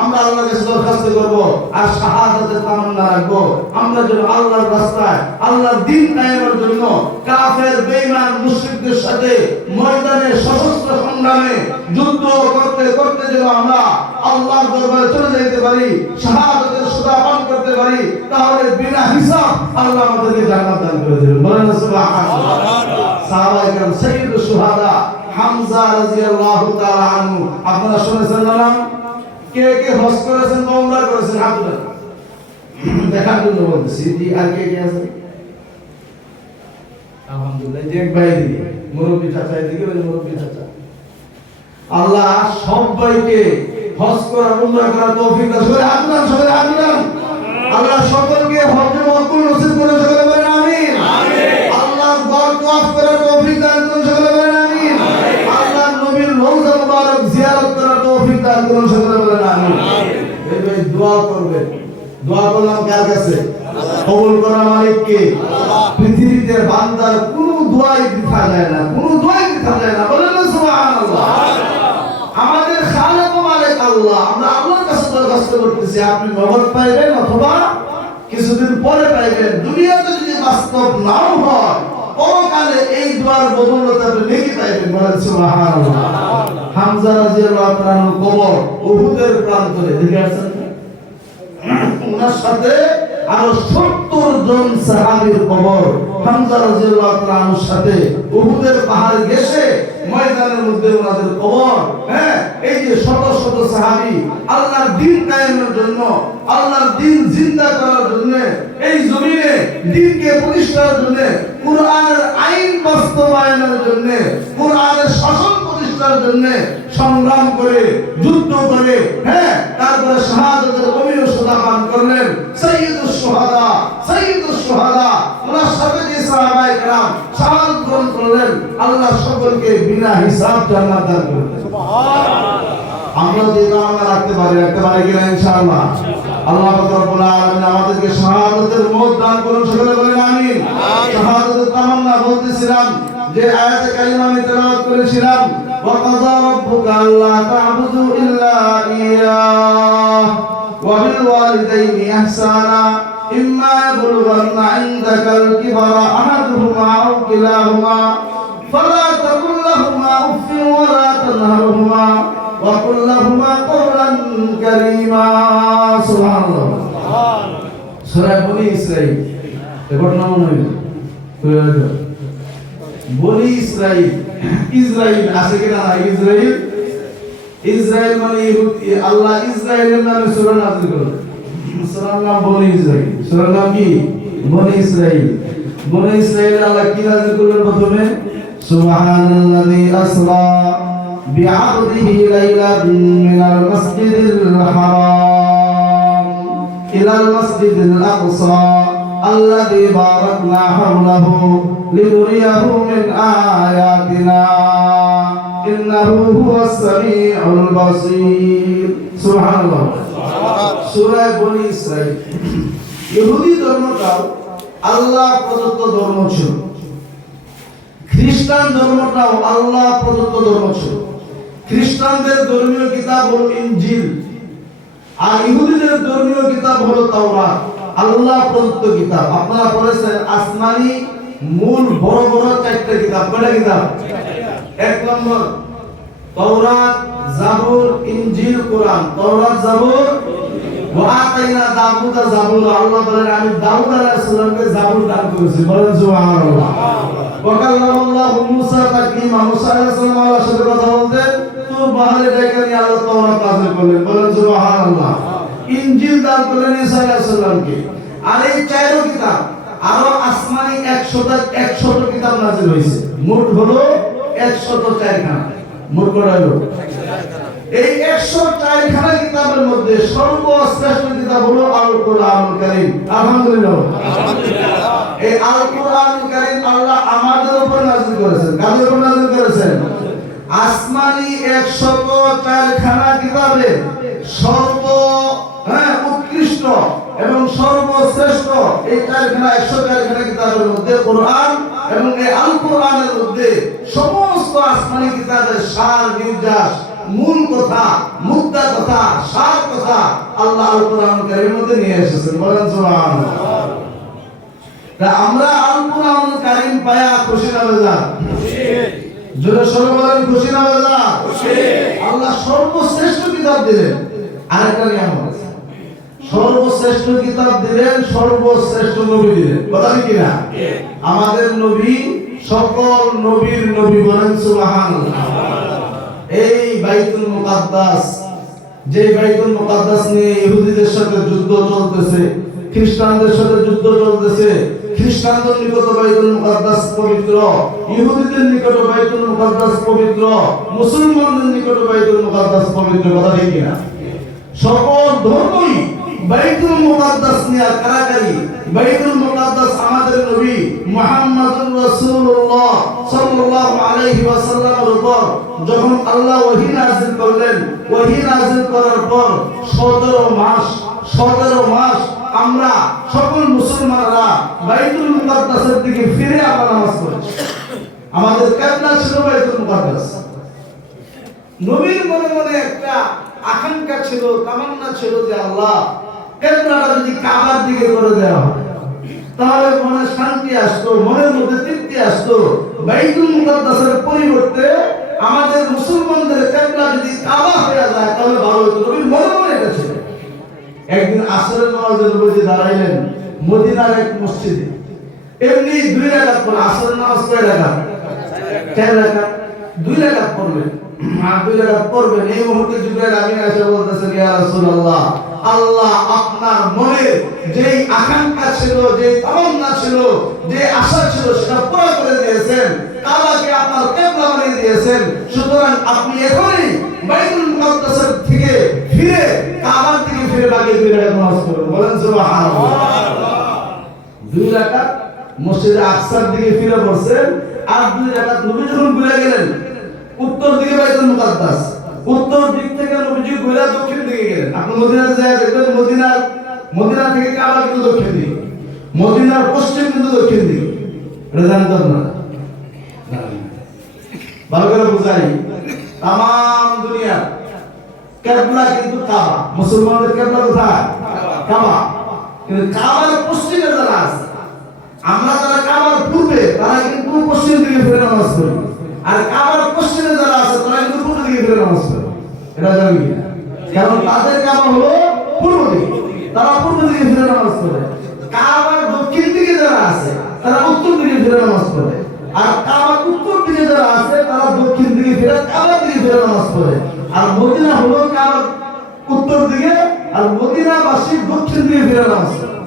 আমরা আল্লাহর কাছে দরখাস্ত করব আর শাহাদাতের তামান্না রাখবো। আমরা যেন আল্লাহর রাস্তায়, আল্লাহর দ্বীন কায়েমের জন্য কাফের, বেঈমান, মুশরিকদের সাথে ময়দানে সশস্ত্র সংগ্রামে যুদ্ধ করতে করতে যেন আমরা আল্লাহর দরবারে চলে যেতে পারি, শাহাদাতের সুধা পান করতে পারি, তাহলে বিনা হিসাব আল্লাহ আমাদেরকে জান্নাত দান করে দেবেন। বলেন সুবহানাল্লাহ। সাহাবায়ে কেরাম, সাইয়্যিদুশ শুহাদা হামজা রাদিয়াল্লাহু তাআলা আনহু, আপনারা শুনেছেন না? কে কে হজ করেছেন বা উমরা করেছেন? হাত তুলেন, দেখার জন্য বলতেছি। জি, আর কে কে আছে? আলহামদুলিল্লাহ। যে এক ভাই দিকে মুরব্বি চাচা, এদিকে ওই মুরব্বি চাচা। আল্লাহ সবাইকে হজ করা, উমরা করা তৌফিক দান করে। হাত তুলেন, সবাই হাত তুলেন। আল্লাহ সকলকে হজে মকবুল নসিব করে, সকলে বলেন আমিন। আল্লাহ ঘর তওয়াফ করার তৌফিক দান করুন, সকলে বলেন আমিন। আল্লাহ নবীর রওজা মুবারক জিয়ারত করার তৌফিক দান করুন, সকলে বলেন আমিন। এই ভাই দোয়া করবেন। দোয়া করলাম কার কাছে? কবুল করা মালিক কে? পৃথিবীতে বান্দার কোনো দোয়াই বৃথা যায় না, কোনো দোয়াই বৃথা যায় না। বলেন না সুবহানাল্লাহ। আমাদের খালেক ও মালিক আল্লাহ। আমরা আল্লাহর কাছে দরখাস্ত করতেছি, আপনি নগদ পাইবেন অথবা কিছুদিন পরে পাইবেন। দুনিয়াতে যদি বাস্তব নাও হয়, পরকালে এই দোয়ার বদৌলতে আপনি নেকি পাইবেন। বলেন সুবহানাল্লাহ। হামজা রাদিয়াল্লাহু তাআলার কবর উহুদের প্রান্তরে, দেখে আসছেন? ওনার সাথে আরো 70 জন সাহাবীর কবর হামজা রাদিয়াল্লাহু তাআলার সাথে উহুদের পাহাড় ঘেঁষে ময়দানের মধ্যে ওনাদের কবর। হ্যাঁ, এই যে শত শত সাহাবী আল্লাহর দ্বীন কায়েমের জন্য, আল্লাহর দ্বীন জিন্দা করার জন্য, এই জমিনে দ্বীনকে প্রতিষ্ঠার জন্য, কুরআনের আইন বাস্তবায়নের জন্য, কুরআনের শাসন প্রতিষ্ঠার জন্য সংগ্রাম করে, যুদ্ধ করে, হ্যাঁ, তারপরে শাহাদাতের অমীয় সুধা পান করলেন। সাইয়্যিদুশ শুহাদা, সাইয়্যিদুশ শুহাদা, ওনার সাথে যে সাহাবায়ে কেরাম শাহাদাত গ্রহণ করলেন, আল্লাহ সকলকে বিনা হিসাব জান্নাত দান করবেন। সুবহানাল্লাহ। আমরা যে কামনা রাখতে পারি কিনা ইনশাআল্লাহ? আল্লাহ পাক রব্বুল আলামিন আমাদেরকে শাহাদাতের মওত দান করুন, সকলে বলেন আমিন। শাহাদাতের তামান্না বলতেছিলাম, যে আয়াতে কারিমা আমি তেলাওয়াত করেছিলাম, ওয়া কাযা রাব্বুকা আল্লা তা'বুদু ইল্লা ইয়্যাহু ওয়া বিল ওয়ালিদাইনি ইহসানা ইম্মা ইয়াবলুগান্না ইনদাকাল কিবারা আহাদুহুমা আও কিলাহুমা ফালা তাকুল লাহুমা উফফিন ওয়া লা তানহারহুমা ওয়া কুল লাহুমা কওলান কারীমা। সুবহানাল্লাহ। সূরা বনী ইসরাঈল, রেকর্ড নাম নয়, বনী ইসরাঈল। ইসরাঈল আছে কিনা? ইসরাঈল, ইসরাঈল মানে আল্লাহ ইসরাঈলের নামে সূরা নাযিল করলেন। সূরার নাম বনী ইসরাঈল। সূরার নাম কি? বনী ইসরাঈল। বনী ইসরাঈল আল্লাহ কি নাযিল করলেন প্রথমে? সুবহানাল্লাযী আসরা বিআবদিহি লাইলান মিনাল মাসজিদিল হারাম ইলাল মাসজিদিল আকসা الذي باركنا حوله لنريه من آياتنا إنه هو السميع البصير. سبحان الله. সূরা বনী ইসরাঈল। ইহুদি ধর্মটাও আল্লাহ প্রদত্ত ধর্ম ছিল, খ্রিস্টান ধর্মটাও আল্লাহ প্রদত্ত ধর্ম ছিল। খ্রিস্টানদের ধর্মীয় কিতাব হলো ইনজিল, আর ইহুদিদের ধর্মীয় কিতাব হলো তাওরাত, আল্লাহ প্রদত্ত কিতাব। আপনারা পড়েছেন আসমানি মূল বড় বড় চারটি কিতাব। কয়টা কিতাব? এক নম্বর তাওরাত, জাবুর, ইনজিল, কোরআন। তাওরাত, জাবুর, ওয়া আতাইনা দাউদা জাবুরা, আল্লাহ বলেন আমি দাউদ আলাইহিস সালামকে জাবুর দান করেছি। বলেন সুবহানাল্লাহ। ওয়া কাল্লামাল্লাহু মুসা তাকলিমা, মুসা আলাইহিস সালাম আল্লাহর সাথে কথা বলতেন, তো বাহারে ডেকে নিয়ে আল্লাহ তাওরাত নাযিল করলেন। বলেন সুবহানাল্লাহ। ইনজিল দান করলেন ঈসা আলাইহিস সালামকে। আর এই চারটি কিতাব আরো আসমানি 100 কিতাব নাযিল হয়েছে। মোট হলো 104 খানা। মোট কত হলো? এই 104 খানা কিতাবের মধ্যে সর্বশ্রেষ্ঠ কিতাব হলো আল কোরআনুল কারীম। আলহামদুলিল্লাহ। এই আল কোরআনুল কারীম আল্লাহ আমাদের উপর নাযিল করেছেন। কাদের উপর নাযিল করেছেন? আসমানি 104 খানা কিতাবে উৎকৃষ্ট এবং সর্বশ্রেষ্ঠ এই 104 খানা কিতাবের মধ্যে কোরআন এবং এই আল কোরআনের মধ্যে সমস্ত আসমানি কিতাবের সার নির্যাস, মূল কথা, মুদ্রা কথা, সার কথা আল্লাহ আল কোরআনুল কারীমের মধ্যে নিয়ে এসেছেন। বলেন সুবহানাল্লাহ। তা আমরা আল কোরআনুল কারীম পায়া খুশি না বেজার? খুশি। জোরে সরে বলেন খুশি না বেজার? খুশি। আল্লাহ সর্বশ্রেষ্ঠ কিতাব দিলেন। আরেকটা নিয়ামত আছে, সর্বশ্রেষ্ঠ কিতাব দিলেন, সর্বশ্রেষ্ঠ নবী দিলেন। কথা কি না? আমাদের নবী সকল নবীর নবী। বলেন সুবহানাল্লাহ। এই বাইতুল মুকাদ্দাস, যে বাইতুল মুকাদ্দাস নিয়ে ইহুদিদের সাথে যুদ্ধ চলতেছে, খ্রিস্টানদের সাথে যুদ্ধ চলতেছে। খ্রিস্টানদের নিকট বাইতুল মুকাদ্দাস পবিত্র, ইহুদিদের নিকট বাইতুল মুকাদ্দাস পবিত্র, মুসলমানদের নিকট বাইতুল মুকাদ্দাস পবিত্র। কথা ঠিক কিনা? সকল ধর্মই বাইতুল মুকাদ্দাস নিয়ে কারাকারি। বাইতুল মুকাদ্দাস আমাদের নবী মুহাম্মদুর রাসূলুল্লাহ সাল্লাল্লাহু আলাইহি ওয়াসাল্লামের উপর যখন আল্লাহ ওহী নাযিল করলেন, ওহী নাযিল করার পর 17 মাস আমরা সকল মুসলমানরা বাইতুল মুকাদ্দাসের দিকে ফিরে আবার নামাজ পড়েছি। আমাদের কিবলা ছিল বাইতুল মুকাদ্দাস। নবীর মনে মনে একটা আকাঙ্ক্ষা ছিল, তামান্না ছিল যে আল্লাহ কিবলাটা যদি কাবার দিকে করে দেওয়া হয় তাহলে মনে শান্তি আসতো, মনের মধ্যে তৃপ্তি আসতো। বাইতুল মুকাদ্দাসের পরিবর্তে আমাদের মুসলমানদের কিবলা যদি কাবা হয়ে যায় তাহলে ভালো হতো। নবীর মনে মনে এটা ছিল। একদিন আসরের নামাজে নবীজি দাঁড়াইলেন মদিনার এক মসজিদে। এমনি 2 রাকাত পড়ে আসরের নামাজ কয় রাকাত? 4 রাকাত। 2 রাকাত পড়লেন। আর 2 রাকাত পড়বেন, এই মুহূর্তে জিবরাইল আমিন এসে বলতেছেন, ইয়া রাসূলুল্লাহ, আল্লাহ আপনার মনে যেই আকাঙ্ক্ষা ছিল, যে তামান্না ছিল, যে আশা ছিল সেটা পুরো করে দিয়েছেন। কাবাকে আপনার কিবলা বানিয়ে দিয়েছেন। সুতরাং আপনি এখনই বাইতুল মুকাদ্দাসের থেকে ফিরে কাবার দিকে ফিরে বাকি 2 রাকাত নামাজ পড়ুন। বলেন সুবহানাল্লাহ। 2 রাকাত মসজিদে আকসার দিকে ফিরে পড়ছেন। আর 2 রাকাত নবী যখন ঘুরে গেলেন উত্তর দিকে বাইতুল মুকাদ্দাস, উত্তর দিক থেকে নবীজি ঘুরে দক্ষিণ দিকে গেলেন। আপনি মদিনাতে যায় দেখবেন মদিনা থেকে কাবা কিন্তু দক্ষিণ দিকে, মদিনার পশ্চিম কিন্তু দক্ষিণ দিকে। এটা জানতেন না? ভালো করে বুঝাই, তাম দুনিয়া কিবলা কিন্তু কাবা। মুসলমানদের কিবলা কোথায়? কাবা। কিন্তু কাবার পশ্চিমে যারা আছে, আমরা যারা কাবার পূর্বে তারা কিন্তু পশ্চিম দিকে ফিরে নামাজ পড়ি, আর কাবার পশ্চিমে যারা আছে তারা কিন্তু পূর্ব দিকে ফিরে নামাজ পড়ে। এটা জানি না, কারণ তাদের কাবা হলো পূর্ব দিকে, তারা পূর্ব দিকে ফিরে নামাজ পড়ে। কাবার দক্ষিণ দিকে যারা আছে তারা উত্তর দিকে ফিরে নামাজ পড়ে, আর কাবার উত্তর দিকে যারা আছে তারা দক্ষিণ দিকে ফিরে কাবার দিকে ফিরে নামাজ পড়ে। আর মদিনা হলো কাবার উত্তর দিকে, আর মদিনাবাসী দক্ষিণ দিকে ফিরে নামাজ পড়ে।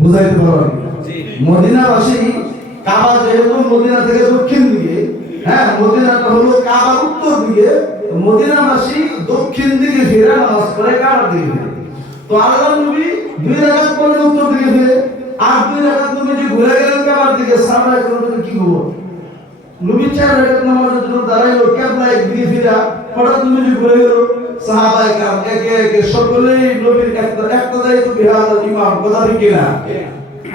বুঝাইতে পারবেন? মদিনাবাসী কাবা যেহেতু মদিনা থেকে দক্ষিণ দিকে, হ্যাঁ মদিনাটা হলো কাবার উত্তর দিকে, মদিনাবাসী দক্ষিণ দিকে ফিরে নামাজ পড়ে কাবার দিকে ফিরে। তো আল্লাহ নবী 2 রাকাত পড়লেন উত্তর দিকে ফিরে, আর 2 রাকাত নবী যে ঘুরে গেলেন কাবার দিকে। সাহাবায়ে কেরাম কি করব? নবী 4 রাকাত নামাজের জন্য দাঁড়াইলো, কিবলা দিকে ফিরে, হঠাৎ নবী যে ঘুরে গেল। সাহাবায়ে কেরাম একে একে সকলেই নবীর একটা দায়িত্ব বিহার ইমাম। কথা ঠিক কিনা?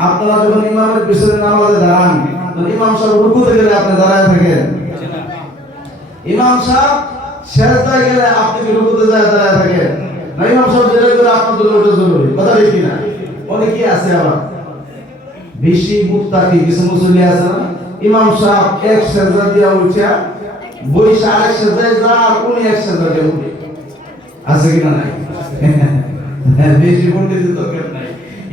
আপনারা যখন ইমামের পিছনে নামাজে দাঁড়ান, ইমাম সাহেব রুকুতে গেলে আপনি দাঁড়ায় থাকেন, ইমাম সাহেব সেজদায় গেলে আপনি কি রুকুতে যায় দাঁড়ায় থাকেন না? ইমাম সাহেব যেটা করে আপনার জন্য ওটা জরুরি। কথা ঠিক কিনা? অনেকেই আছে আবার বেশি মুত্তাকি কিছু মুসল্লি আছে না, ইমাম সাহেব এক সেজদা দিয়া উঠা বইসা আরেক সেজদায় যা, আর উনি এক সেজদা দিয়ে উঠে। আছে কিনা? নাই। বেশি পণ্ডিতের দরকার নাই।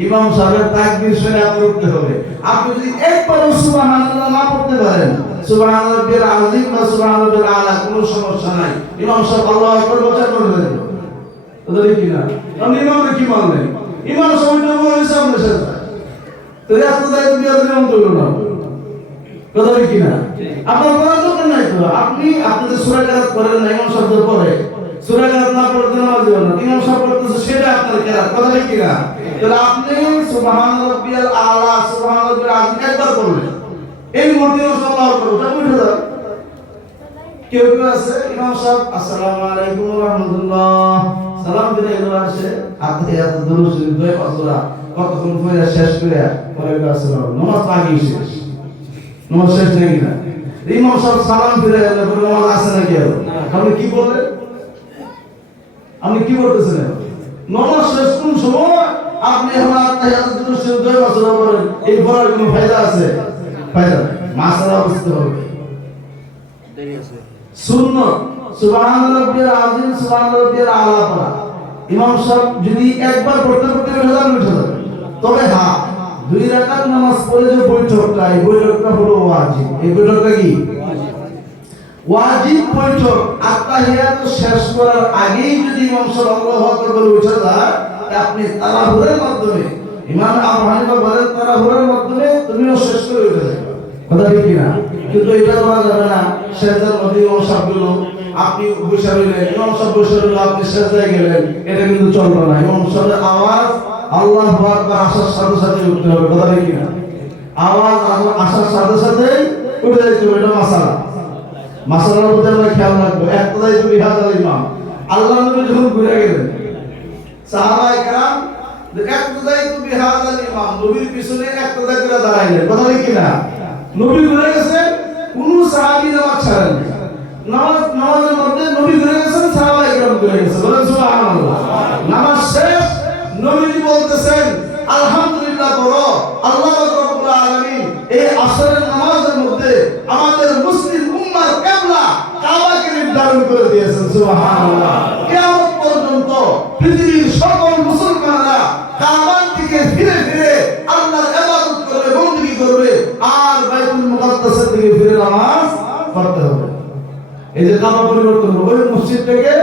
ইমাম সাহেবের তাকবীর শুনে আপনার উঠতে হবে। আপনি যদি একবার সুবহানাল্লাহ না পড়তে পারেন, সুবহানাল্লাহ রাব্বিল আযীম বা সুবহানাল্লাহ রাব্বিল আলা, কোনো সমস্যা নাই। ইমাম সাহেব আল্লাহু আকবার বলতে পারবেন ওদের কি না? আপনি ইমামকে কি মানলেন? ইমাম সাহেবটা বলেছে আপনার সাথে তো এত দায়িত্ব দিয়ে আপনি অন্তর না কথা কি না? আপনার করার দরকার নাই তো। আপনি যে সূরা কেরাত করেন না, ইমাম সাহেব পড়ে সূরা কেরাত না পড়তে নামাজ পড়েন না, ইমাম সাহেব পড়তেছে সেটা আপনার কেরাত কথা কি না? তাহলে আপনি সুবহান রাব্বিয়াল আলা সুবহান রাব্বিল আযীম একবার পড়লেন, এই মুহূর্তে আল্লাহু আকবার ওটা উঠে যাবে। কেউ কেউ আছে ইমাম সাহেব আসসালামু আলাইকুম ওয়া রাহমাতুল্লাহ সালাম দিলে এলো আসে আত্মীয়াত দুরূদ শরীফ দুই পাঁচরা কতক্ষণ পরে শেষ করে পরে আসসালাম নামাজ আগেই শেষ, নামাজ শেষ নাকি না? ইমাম সাহেব সালাম ফিরে এলো পরে নামাজ আসে নাকি? আপনি কি বললেন? আপনি কি বলতেছেন? নামাজ শেষ কোন সময়? আপনি এখন আত্মীয়াত দুরূদ শরীফ দুই পাঁচরা পড়েন, এই পড়ার কোনো ফায়দা আছে? ফায়দা নাই। মাসআলা বুঝতে হবে। সুন্নাত সুবহানাল্লাহ রাব্বিল আযীম সুবহানাল্লাহ রাব্বিল আলা পড়া ইমাম সাহেব যদি একবার পড়তে পড়তে উঠে যাবে। তবে হ্যাঁ, দুই রাকাত নামাজ পড়ে যে বৈঠকটা, এই বৈঠকটা হলো ওয়াজিব। এই বৈঠকটা কি ওয়াজিব বৈঠক। আত্তাহিয়াত শেষ করার আগেই যদি ইমাম সাহেব আল্লাহু আকবার বলে উঠে যায়, আপনি তাড়াহুড়োর মাধ্যমে, ইমাম আবু হানিফা বলেন তাড়াহুড়োর মাধ্যমে তুমিও শেষ করে উঠে যাবে কথা ঠিক না? কিন্তু এটা করা যাবে না। সেজদার মধ্যে ইমাম সাহেব গুলো আপনি বসে রইলেন, ইমাম সাহেব বসে রইলেন, আপনি সেজদায় গেলেন, এটা কিন্তু চলবে না। ইমাম সাহেবের আওয়াজ আল্লাহু আকবার আসার সাথে সাথে উঠতে হবে কথা ঠিক না? আওয়াজ আসার সাথে সাথে উঠে যেতে হবে। এটা মাসালার মধ্যে আমরা খেয়াল রাখবো। একটাই তো বিহাদাল ইমাম আল্লাহ নবী যখন ঘুরে গেলেন, সাহাবায়ে কেরাম একটাই তো বিহাদাল ইমাম নবীর পিছনে একটাই করে দাঁড়াইলেন কথা ঠিক না? নবী ঘুরে গেছেন, কোন সাহাবী নামাজ ছাড়েন নামাজের মধ্যে নবী ঘুরে গেছেন, সাহাবায়ে কেরাম ঘুরে গেছেন। বলেন সুবহানাল্লাহ। নামাজ শেষ, নবীজি বলতেছেন আলহামদুলিল্লাহ বলো আল্লাহ রাব্বুল আলামিন এই আসরের নামাজের মধ্যে আমাদের মুসলিম উম্মার কিবলা কাবাকে নির্ধারণ করে দিয়েছেন। সুবহানাল্লাহ। কিয়ামত পর্যন্ত পৃথিবীর সকল মুসলমানরা কাবার দিকে ফিরে ফিরে আল্লাহর ইবাদত করবে, বندگی করবে, আর বাইতুল মুকাদ্দাসের দিকে ফিরে নামাজ পড়তে হবে। এই যে কাবা পরিবর্তন হবে, ওই মসজিদটাকে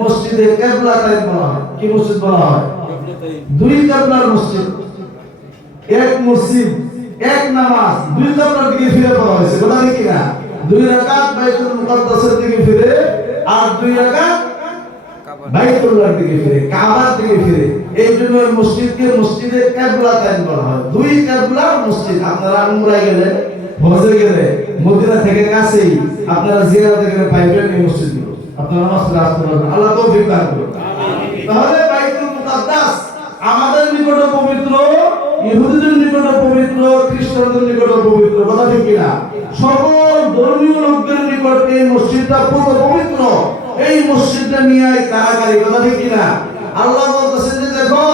মসজিদে কিবলা টাইপ বলা হয়। কি মসজিদ বলা হয়? দুই কিবলার মসজিদ। এক মসজিদ, এক নামাজ, দুই কিবলার দিকে ফিরে পড়া হয়েছে কথা ঠিক না? দুই রাকাত বাইতুল মুকাদ্দাসের দিকে ফিরে, আর দুই রাকাত বাইতুল্লাহর দিকে ফিরে, কাবার দিকে ফিরে। এই জন্য এই মসজিদকে মসজিদে কিবলা টাইপ বলা হয়। দুই কিবলার মসজিদ। আপনারা উমরায় গেলে, হজে গেলে, মদিনা থেকে কাছেই আপনারা জিয়ারতে গেলে পাইবেন এই মসজিদগুলো। আপনারা নামাজ পড়ে আসতে পারবেন। আল্লাহ তৌফিক দান করুন। তাহলে বাইতুল মুকাদ্দাস আমাদের নিকট পবিত্র, ইহুদিদের নিকট পবিত্র, খ্রিস্টানদের নিকট পবিত্র কথা ঠিক কিনা? সকল ধর্মীয় লোকদের নিকট এই মসজিদটা পুরো পবিত্র। এই মসজিদটা নিয়ে কারাকারি কথা ঠিক কিনা? আল্লাহ বলতেছেন যে দেখো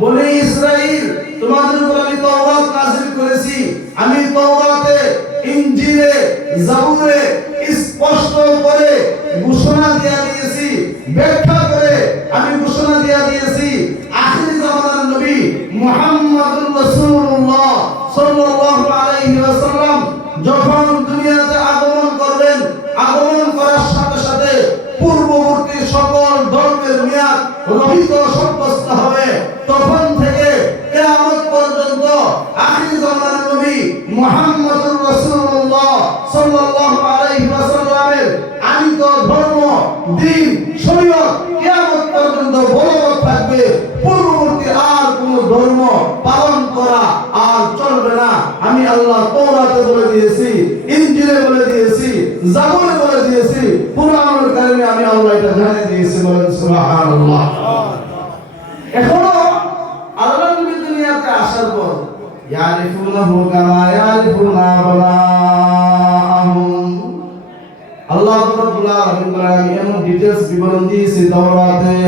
বনি ইসরাইল তোমাদের উপর আমি তাওরাত নাযিল করেছি। আমি তাওরাতে, ইনজিলে, জাবুরে স্পষ্ট করে ঘোষণা দিয়ে দিয়েছি, ব্যাখ্যা করে আমি ঘোষণা দিয়ে দিয়েছি আখির জামানার নবী মুহাম্মদুর রাসূলুল্লাহ সাল্লাল্লাহু আলাইহি ওয়াসাল্লাম যখন দুনিয়াতে আগমন করবেন, আগমন করার সাথে সাথে পূর্ববর্তী সকল ধর্মের মেয়াদ রহিত সাব্যস্ত হবে। তখন থেকে কিয়ামত পর্যন্ত আখির জামানার নবী মুহাম্মদুর রাসূলুল্লাহ সাল্লাল্লাহু আলাইহি ওয়াসাল্লামের আনিত ধর্ম, দ্বীন, শরীয়ত কিয়ামত পর্যন্ত বলবৎ থাকবে। পূর্ববর্তী আর কোন ধর্ম পালন করা আর চলবে না। আমি আল্লাহ তাওরাতে বলে দিয়েছি, ইনজিলে বলে দিয়েছি, জাবুরে বলে দিয়েছি, কুরআনুল কারীমে আমি আল্লাহ এটা জানিয়ে দিয়েছি। বলেন সুবহানাল্লাহ। এখনো আল্লাহ নবী দুনিয়াতে আসার পর ইয়ারিফুনাহু কামা ইয়ারিফুনা আবনাহুম। আল্লাহ রাব্বুল আলামিন আমি এমন ডিটেইলস বিবরণ দিয়েছি তাওরাতে,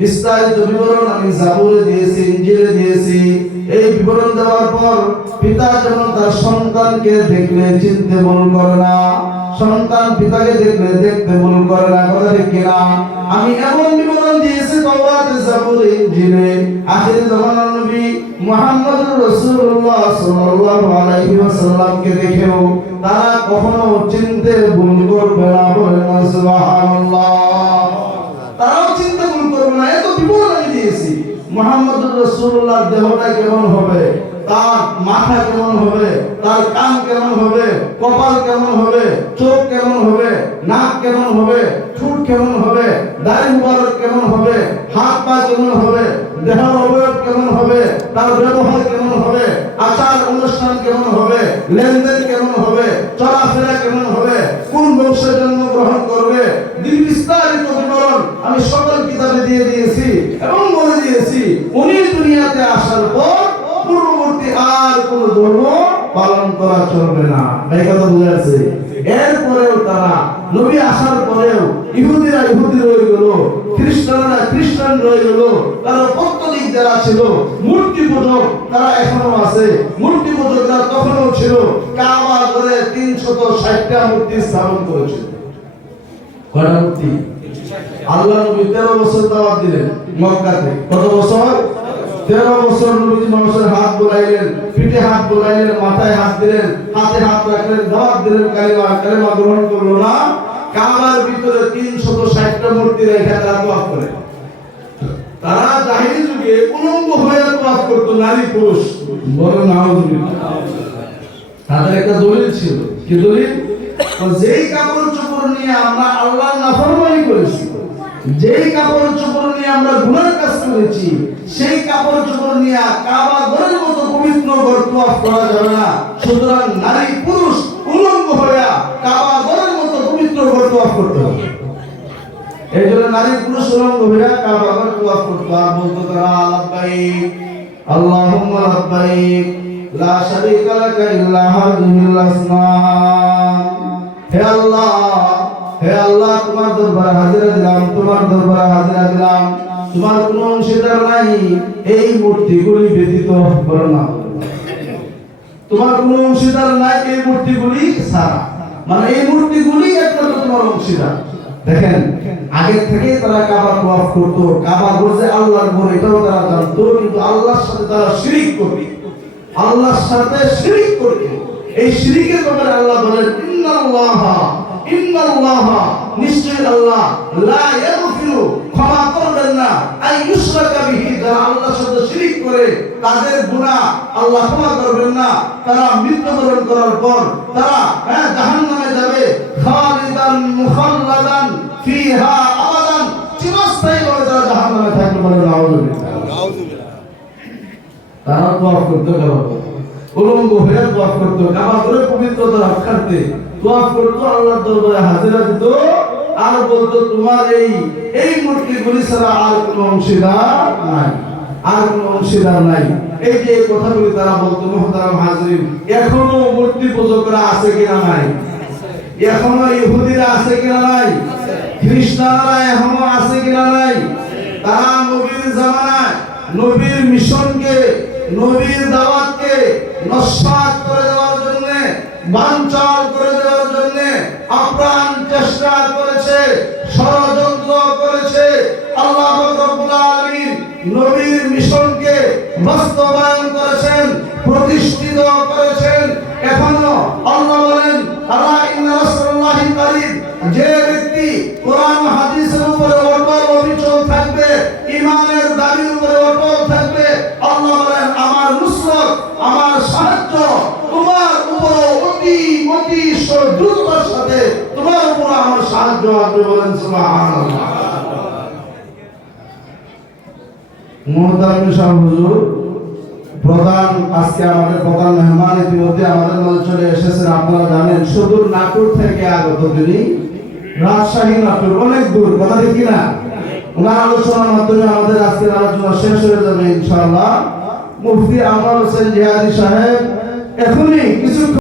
বিস্তারিত বিবরণ আমি জাবুরে দিয়েছি, ইনজিলে দিয়েছি। এই বিবরণ দেওয়ার পর পিতা যেমন তার সন্তানকে দেখলে চিনতে ভুল করে না, সন্তান পিতাকে দেখলে দেখতে ভুল করে না, কথা ঠিক কিনা? আমি এমন বিবরণ দিয়েছি তাওরাতে, জাবুরে, ইনজিলে, আখির জামানার নবী মুহাম্মদুর রাসূলুল্লাহ সাল্লাল্লাহু আলাইহি ওয়াসাল্লামকে দেখেও তারা কখনো চিনতে ভুল করবে না। বলেন সুবহানাল্লাহ। তারাও চিন্তা ভুল করবে না। এত বিবরণ আমি দিয়েছি। মুহাম্মদুর রাসূলুল্লাহর দেহটা কেমন হবে, তার মাথা কেমন হবে, তার কান কেমন হবে, কপাল কেমন হবে, চোখ কেমন হবে, নাক কেমন হবে, ঠোঁট কেমন হবে, দাড়ি মুবারক কেমন হবে, হাত পা কেমন হবে, দেহের অবয়ব কেমন হবে, তার ব্যবহার কেমন হবে, আচার অনুষ্ঠান কেমন হবে, লেনদেন কেমন হবে, চলাফেরা কেমন হবে, কোন বংশে জন্মগ্রহণ করবে, বিস্তারিত বিবরণ আমি সকল কিতাবে দিয়ে দিয়েছি এবং বলে দিয়েছি উনি দুনিয়াতে আসার পর পূর্ববর্তী আর কোন ধর্ম পালন করা চলবে না। এই কথা বুঝা যাচ্ছে? এরপরেও তারা নবী আসার পরেও ইহুদিরা ইহুদি রয়ে গেল, খ্রিস্টানরা খ্রিস্টান রয়ে গেল, তারা পৌত্তলিক যারা ছিল মূর্তি পূজক তারা এখনো আছে, মূর্তি পূজকরা তখনও ছিল। কাবা ঘরে 360টা মূর্তি স্থাপন করেছিল। কয়টা মূর্তি? আল্লাহ নবী 13 বছর দাওয়াত দিলেন মক্কাতে। কত বছর? 13 বছর নবীজি মানুষের হাত বোলাইলেন, পিঠে হাত বোলাইলেন, মাথায় হাত দিলেন, হাতে হাত রাখলেন, দাওয়াত দিলেন, কালেমা গ্রহণ করলো না। কাবার ভিতরে 360টা মূর্তি রেখে তারা তওয়াফ করে। তারা জাহিলি যুগে উলঙ্গ হয়ে তওয়াফ করত, নারী পুরুষ। বলেন নাউযুবিল্লাহ। তাদের একটা দলিল ছিল। কি দলিল? যেই কাপড় চোপড় নিয়ে আমরা আল্লাহর নাফরমানি করেছি, যেই কাপড় চোপড় নিয়ে আমরা গুনাহ কাজ করেছি, সেই কাপড় চোপড় নিয়ে কাবা ঘরের মতো পবিত্র ঘর তওয়াফ করা যাবে না। সুতরাং নারী পুরুষ উলঙ্গ হয়ে কাবা ঘরের মতো পবিত্র ঘর তওয়াফ করতে হবে। এই জন্য নারী পুরুষ উলঙ্গ হয়ে কাবা ঘর তওয়াফ করতে আর বলতো তারা লাব্বাইক আল্লাহুম্মা লাব্বাইক লা শারীকা লাকা ইল্লা হাযিহিল আসনাম। হে আল্লাহ, হে আল্লাহ, তোমার দরবারে হাজিরা দিলাম, তোমার দরবারে হাজিরা দিলাম, তোমার কোনো অংশীদার নাই এই মূর্তিগুলি ব্যতীত। করো না, তোমার কোনো অংশীদার নাই এই মূর্তিগুলি ছাড়া। মানে এই মূর্তিগুলি একমাত্র তোমার অংশীদার। দেখেন, আগে থেকে তারা কাবা তওয়াফ করত, কাবা ঘর যে আল্লাহর ঘর এটাও তারা জানতো, কিন্তু আল্লাহর সাথে তারা শিরক করত, আল্লাহর সাথে শিরক করত। এই শিরকের ব্যাপারে আল্লাহ বলেন ইন্নাল্লাহা নিশ্চয় আল্লাহ লা ইয়াগফিরু ক্ষমা করবেন না আই ইউশরাকা বিহি, যারা আল্লাহর সাথে শিরক করে তাদের গুনাহ আল্লাহ ক্ষমা করবেন না। তারা মৃত্যুবরণ করার পর তারা জাহান্নামে যাবে, খালিদান মুখাল্লাদান ফিহা আবাদান, চিরস্থায়ীভাবে তারা জাহান্নামে থাকবে। বলে নাউযুবিল্লাহ। তারা তওয়াফ করতে গেল, উলঙ্গ হয়ে তওয়াফ করত, কাবা ঘরে পবিত্রতা রক্ষার্থে তওয়াফ করত, আল্লাহর দরবারে হাজিরা দিত আর বলতো তোমার এই মূর্তিগুলি ছাড়া আর কোনো অংশীদার নাই, আর কোনো অংশীদার নাই। এই যে কথাগুলি তারা বলতো, মুহতারাম হাজিরিন, এখনো মূর্তি পূজকরা আছে কিনা নাই? এখনো ইহুদিরা আছে কিনা নাই? খ্রিস্টানরা এখনো আছে কিনা নাই? তারা নবীর জামানায় নবীর মিশনকে, নবীর দাওয়াতকে নস্বাত করে দেওয়ার জন্য, বানচাল করে দেওয়ার জন্য আপ্রাণ চেষ্টা করেছে, ষড়যন্ত্র করেছে। আল্লাহ রাব্বুল আলামিন নবীর মিশনকে বাস্তবায়ন করেছেন, প্রতিষ্ঠিত করেছেন। এখনো আল্লাহ বলেন আলা ইন্না রাসূলুল্লাহি কারীম, যে ব্যক্তি কোরআন হাদিসের উপরে অটল অবিচল থাকবে, ঈমানের দাবির উপরে অটল থাকবে, আল্লাহ বলেন আমার নুসরত, আমার সাহায্য তোমার উপর অতি অতি দ্রুততার সাথে তোমার উপর আমার সাহায্য আসবে। বলেন সুবহানাল্লাহ। মুহতারাম সাহেব হুজুর, প্রধান আজকে আমাদের প্রধান মেহমান ইতিমধ্যে আমাদের মাঝে চলে এসেছেন। আপনারা জানেন সুদূর নাটোর থেকে আগত তিনি, রাজশাহী নাটোর, অনেক দূর, কথা ঠিক কিনা? ওনার আলোচনার মাধ্যমে আমাদের আজকের আলোচনা শেষ হয়ে যাবে ইনশাআল্লাহ। মুফতি আনোয়ার হোসেন জিহাদি সাহেব এখনই কিছু